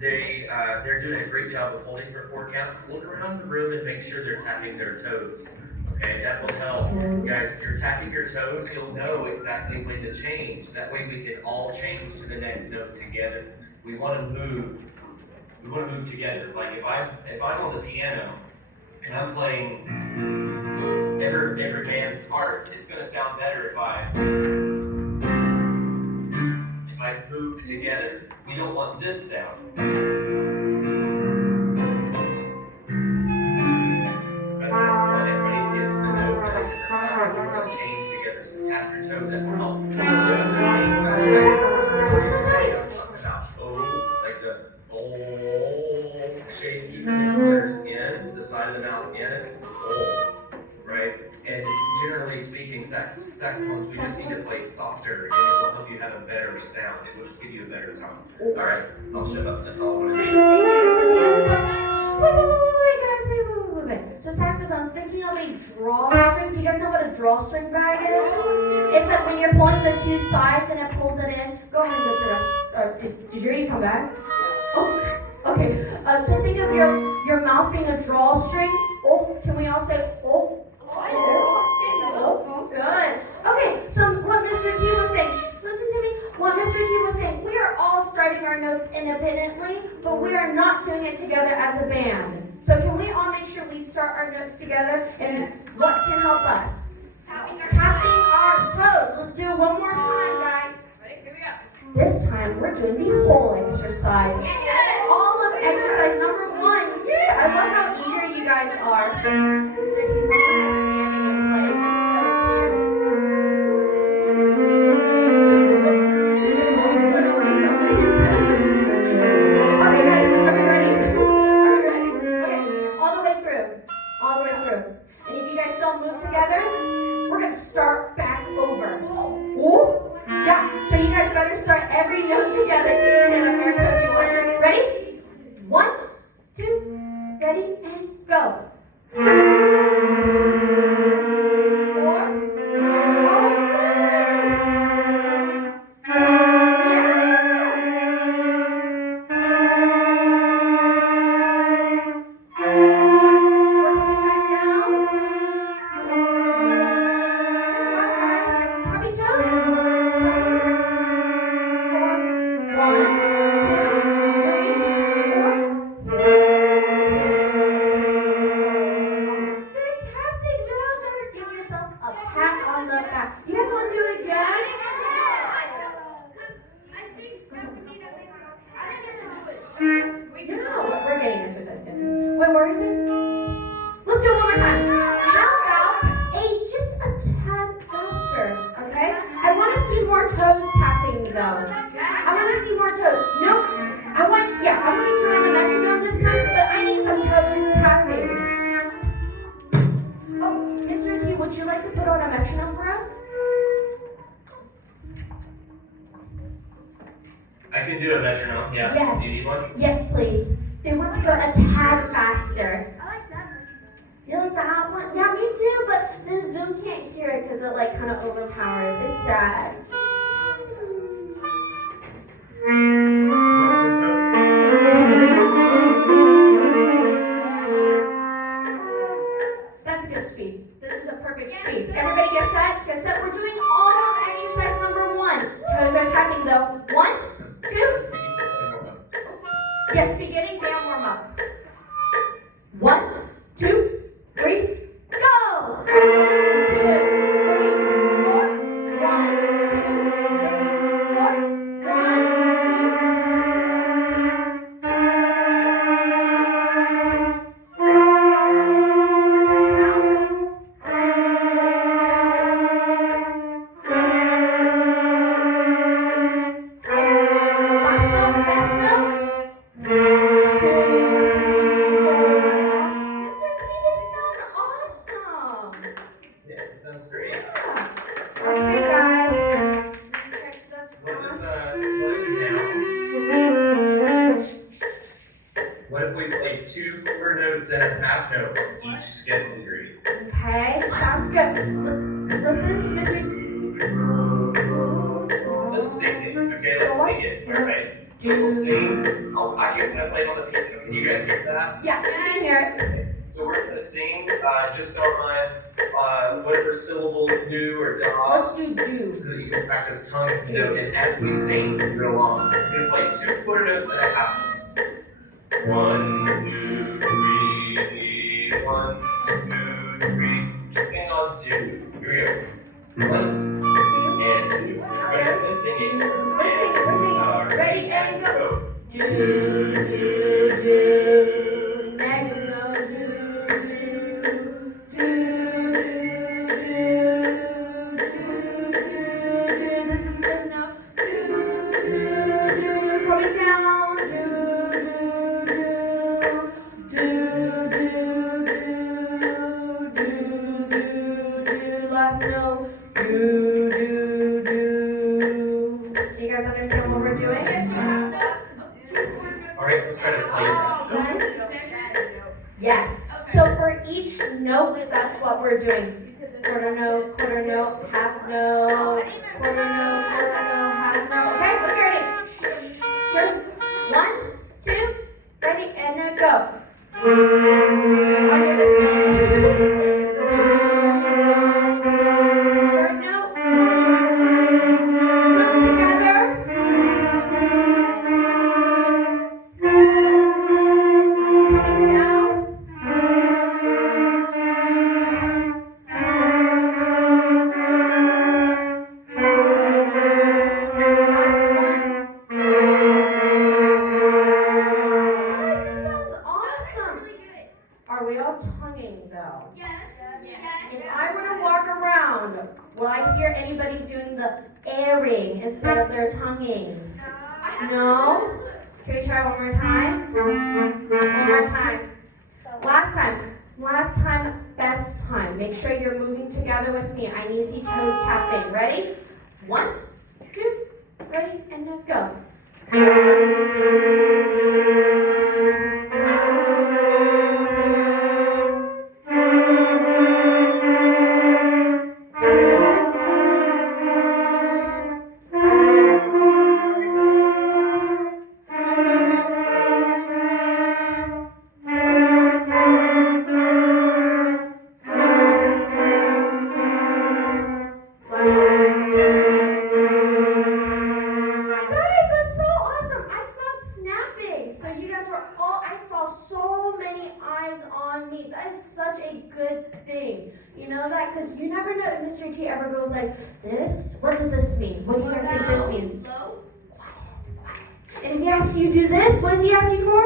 They're doing a great job of holding for 4 counts. Look around the room and make sure they're tapping their toes. Okay, that will help. Guys, if you're tapping your toes, you'll know exactly when to change. That way we can all change to the next note together. We want to move together. Like if I'm on the piano and I'm playing every band's part, it's gonna sound better if I move together. We don't want this sound. But we want everybody to get to the note that they're going to change together. So tap your toe, that will help. Like the change the letters in, the side of the mouth in, right? And generally speaking, saxophones, we just need to play softer, and it will help you have a better sound. It will just give you a better tone. All right, I'll shut up. That's all I want to do. Wait. So saxophones, thinking of a drawstring. Do you guys know what a drawstring bag is? It's like when you're pulling the 2 sides and it pulls it in. Go ahead and go to the rest. Did you already come back? Oh, okay. So think of your mouth being a drawstring. Oh, can we all say oh? Oh, good. Okay, so what Mr. T was saying, listen to me. What Mr. T was saying, we are all starting our notes independently, but we are not doing it together as a band. So can we all make sure we start our notes together? And what can help us? Tapping our toes. Let's do it one more time, guys. Ready? Here we go. This time, we're doing the whole exercise. All of exercise number 1. Yeah, I love how eager you guys guys are. Mr. T, someone is standing and playing. It's so cute. You can all split over somebody's head. Okay, guys, are we ready? Are we ready? Okay, all the way through. All the way through. And if you guys don't move together, we're gonna start back over. Ooh. Yeah, so you guys better start every note together. You can stand up here if you want to. Ready? 1, 2, ready, and go. 4. I can do a metronome, yeah. Yes. Do you need one? Yes, please. They want to go a tad faster. I like that one. You like that one? Yeah, me too, but the Zoom can't hear it because it like kind of overpowers. It's sad. That's a good speed. This is a perfect speed. Everybody get set? Get set. We're doing arm exercise number 1. Toes are tapping though. 1, 2. Yes, beginning band warm up. 1, 2, 3, go! 1, 2, 3, 4. 1, 2, 3, 4. 2 quarter notes and a half note, each schedule degree. Okay, sounds good. Listen to Mr. Let's sing it, okay? Let's sing it, alright? So we'll sing. I can play it on the piano. Can you guys hear that? Yeah, I can hear it. So we're gonna sing just on whatever syllable do or da, Let's do do. so that you can practice tongue and note, and as we sing, go along. So we're gonna play 2 quarter notes and a half note. 1, 2, 3, 1, 2, 3. Sing on 2. Here we go. 1 and 2. Everybody can sing it. We're singing. Ready and go. Do, do, do. Next note, do, do, do, do, do. This is the note. Do, do, do. Coming down. Do, do, do, do, do. Last note. Do, do, do. Do you guys understand what we're doing? Alright, let's try to play that. Yes. So for each note, that's what we're doing. Quarter note, half note, quarter note, half note. Okay, let's get ready. Good. 1, 2, ready, and then go. I'll do this one. Third note. Note together. Coming down. nodding instead of their tonguing? No? Can we try one more time? One more time. Last time, best time. Make sure you're moving together with me. I need to see toes tapping. Ready? 1, 2, ready, and then go. Because you never know if Mr. T ever goes like this. What does this mean? What do you guys think this means? And if he asks you do this, what does he ask you for?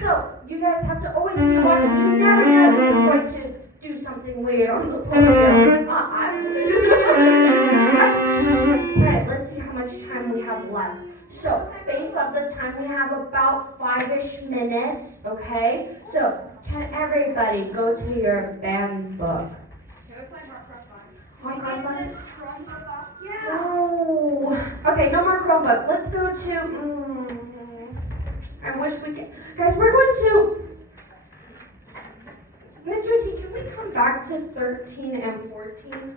So you guys have to always be watching. You never know who's going to do something weird on the podium. Okay, let's see how much time we have left. So, based on the time, we have about 5-ish minutes, okay? So, can everybody go to your band book? Can we play Chromebook? Hot cross buns? Chromebook? Yeah. Oh. Okay, no more Chromebook. Let's go to, I wish we could. Guys, we're going to, Mr. T, can we come back to 13 and 14?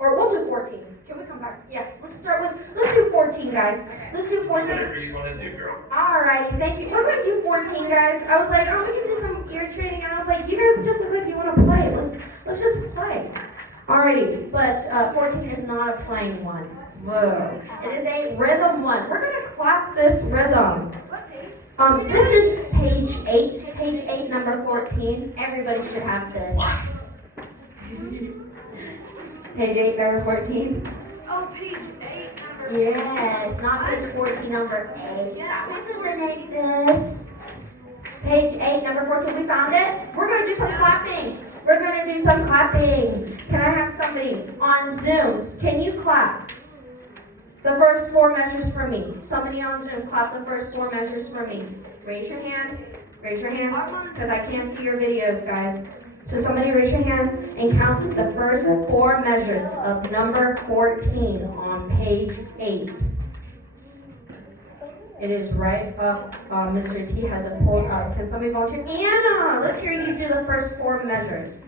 Or we'll do 14. Can we come back? Yeah, let's do 14, guys. Let's do 14. Whatever you want to do, girl. Alrighty, thank you. We're going to do 14, guys. I was like, oh, we can do some ear training. And I was like, you guys just look like you want to play. Let's just play. Alrighty, but 14 is not a playing one. Whoa. It is a rhythm one. We're going to clap this rhythm. This is page 8. Page 8, number 14. Everybody should have this. Page 8, number 14. Oh, page 8, number Yes, not page 14, number 8. That one doesn't exist. Page 8, number 14. We found it? We're going to do some clapping. We're going to do some clapping. Can I have somebody on Zoom? Can you clap the first 4 measures for me? Somebody on Zoom, clap the first 4 measures for me. Raise your hand. Raise your hands, because I can't see your videos, guys. So somebody raise your hand and count the first 4 measures of number 14 on page 8. It is right up. Mr. T has it pulled up. Can somebody volunteer? Anna, let's hear you do the first 4 measures.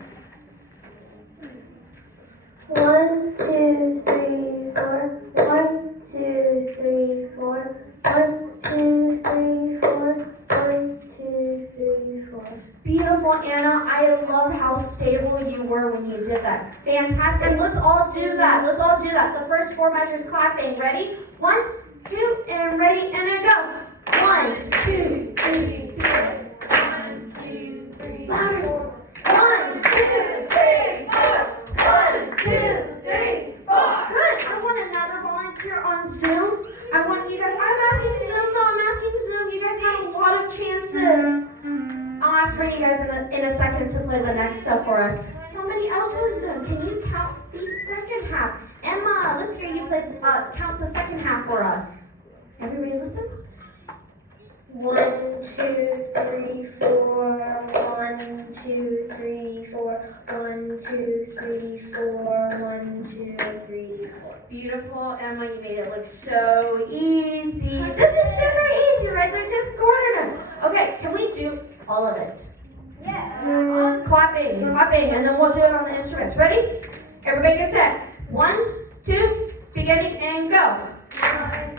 1, 2, 3, 4. 1, 2, 3, 4. 1, 2, 3, 4. 1, 2, 3, 4. Beautiful, Anna. I love how stable you were when you did that. Fantastic. Let's all do that. Let's all do that. The first 4 measures clapping. Ready? 1, 2, and ready, and then go. 1, 2, 3, 4. 1, 2, 3, 4. 1, 2, 3, 4. 1, 2, 3, 4. Good. I want another volunteer on Zoom. I want you guys. I'm asking Zoom, though. I'm asking Zoom. You guys have a lot of chances. I'll ask for you guys in a second to play the next stuff for us. Somebody else on Zoom, can you count the second half? Emma, let's hear you play. Count the second half for us. Everybody listen. 1, 2, 3, 4. 1, 2, 3, 4. 1, 2, 3, 4. 1, 2, 3, 4. Beautiful, Emma. You made it look so easy. This is super easy, right? They're just quarter notes. Okay, can we do all of it? Yeah. Clapping, and then we'll do it on the instruments. Ready? Everybody get set. 1, 2, beginning, and go. 1,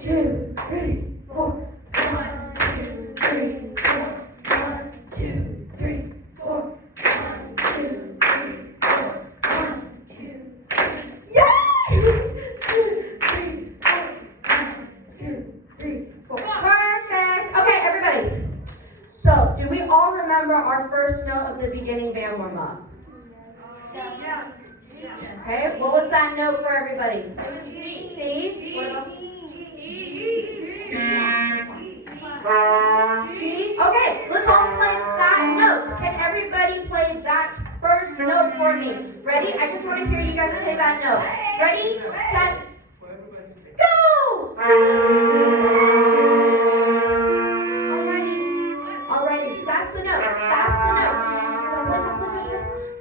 2, 3, 4. 1, 2, 3, 4. 1, 2, 3, 4. 1, 2, 3, 4. 1, 2, 3, 4. 1, 2, 3. Yay! 2, 3, 4. 1, 2, 3, 4. Perfect. Okay, everybody. So, do we all remember our first note of the beginning band warm-up? Yeah. Okay, what was that note for everybody? C. What about G? Okay, let's all play that note. Can everybody play that first note for me. Ready? I just want to hear you guys play that note. Ready, set, go! Alrighty, that's the note.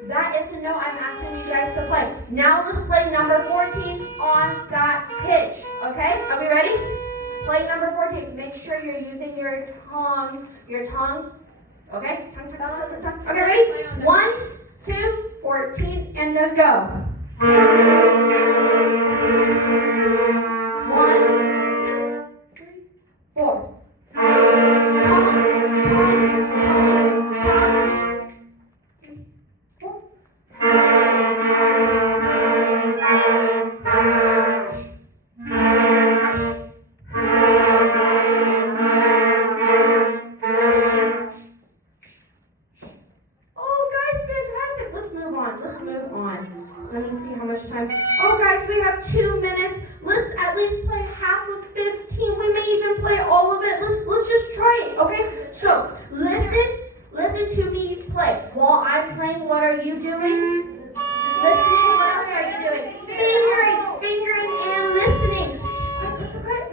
That is the note I'm asking you guys to play. Now let's play number 14 on that pitch. Okay? Are we ready? Play number 14. Make sure you're using your tongue. Okay? Tongue. Okay, ready? 1, 2, 14, and a go. 1, 2, 3, 4. Let's move on. Let me see how much time. Oh, guys, we have 2 minutes. Let's at least play half of 15. We may even play all of it. Let's just try it, okay? So, listen to me play. While I'm playing, what are you doing? Listening. What else are you doing? Fingering, and listening.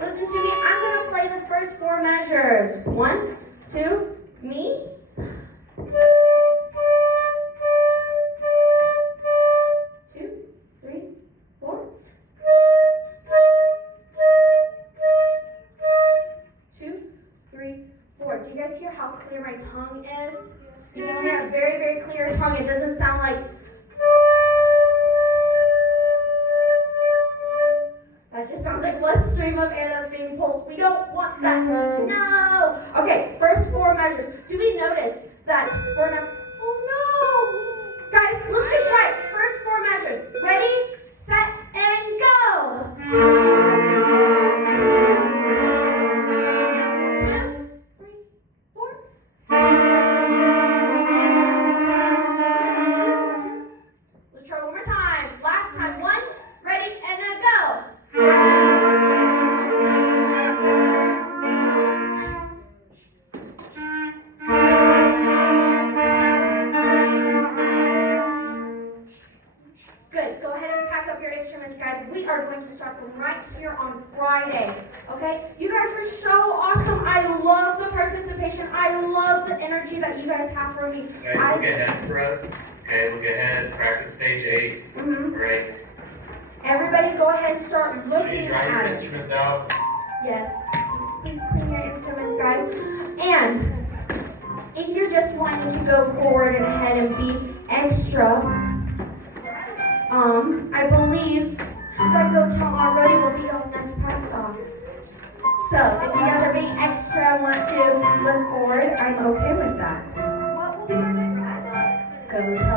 Listen to me. I'm going to play the first 4 measures. 1, 2, me. 2, 3, 4. 2, 3, 4. Do you guys hear how clear my tongue is? You can hear a very, very clear tongue. It doesn't sound like... That just sounds like one stream of air that's being pulsed. We don't want that. No. Okay, first 4 measures. Do we notice that for number... Oh no. Guys, let's just try it. First 4 measures. Ready, set, and go. 2, 3, 4. Let's try one more time. Last time. 1, ready, and then go. Good. Go ahead and pack up your instruments, guys. We are going to start them right here on Friday. Okay? You guys are so awesome. I love the participation. I love the energy that you guys have for me. Guys, look ahead for us. Okay, look ahead. Practice page 8. Right. Everybody go ahead and start Should looking you dry your at it. instruments out? Yes. Please clean your instruments, guys. And if you're just wanting to go forward and ahead and be extra, I believe that Go Tell Already will be y'all's next pass off. So if you guys are being extra and want to look forward, I'm okay with that. What will be our next class? Go Tell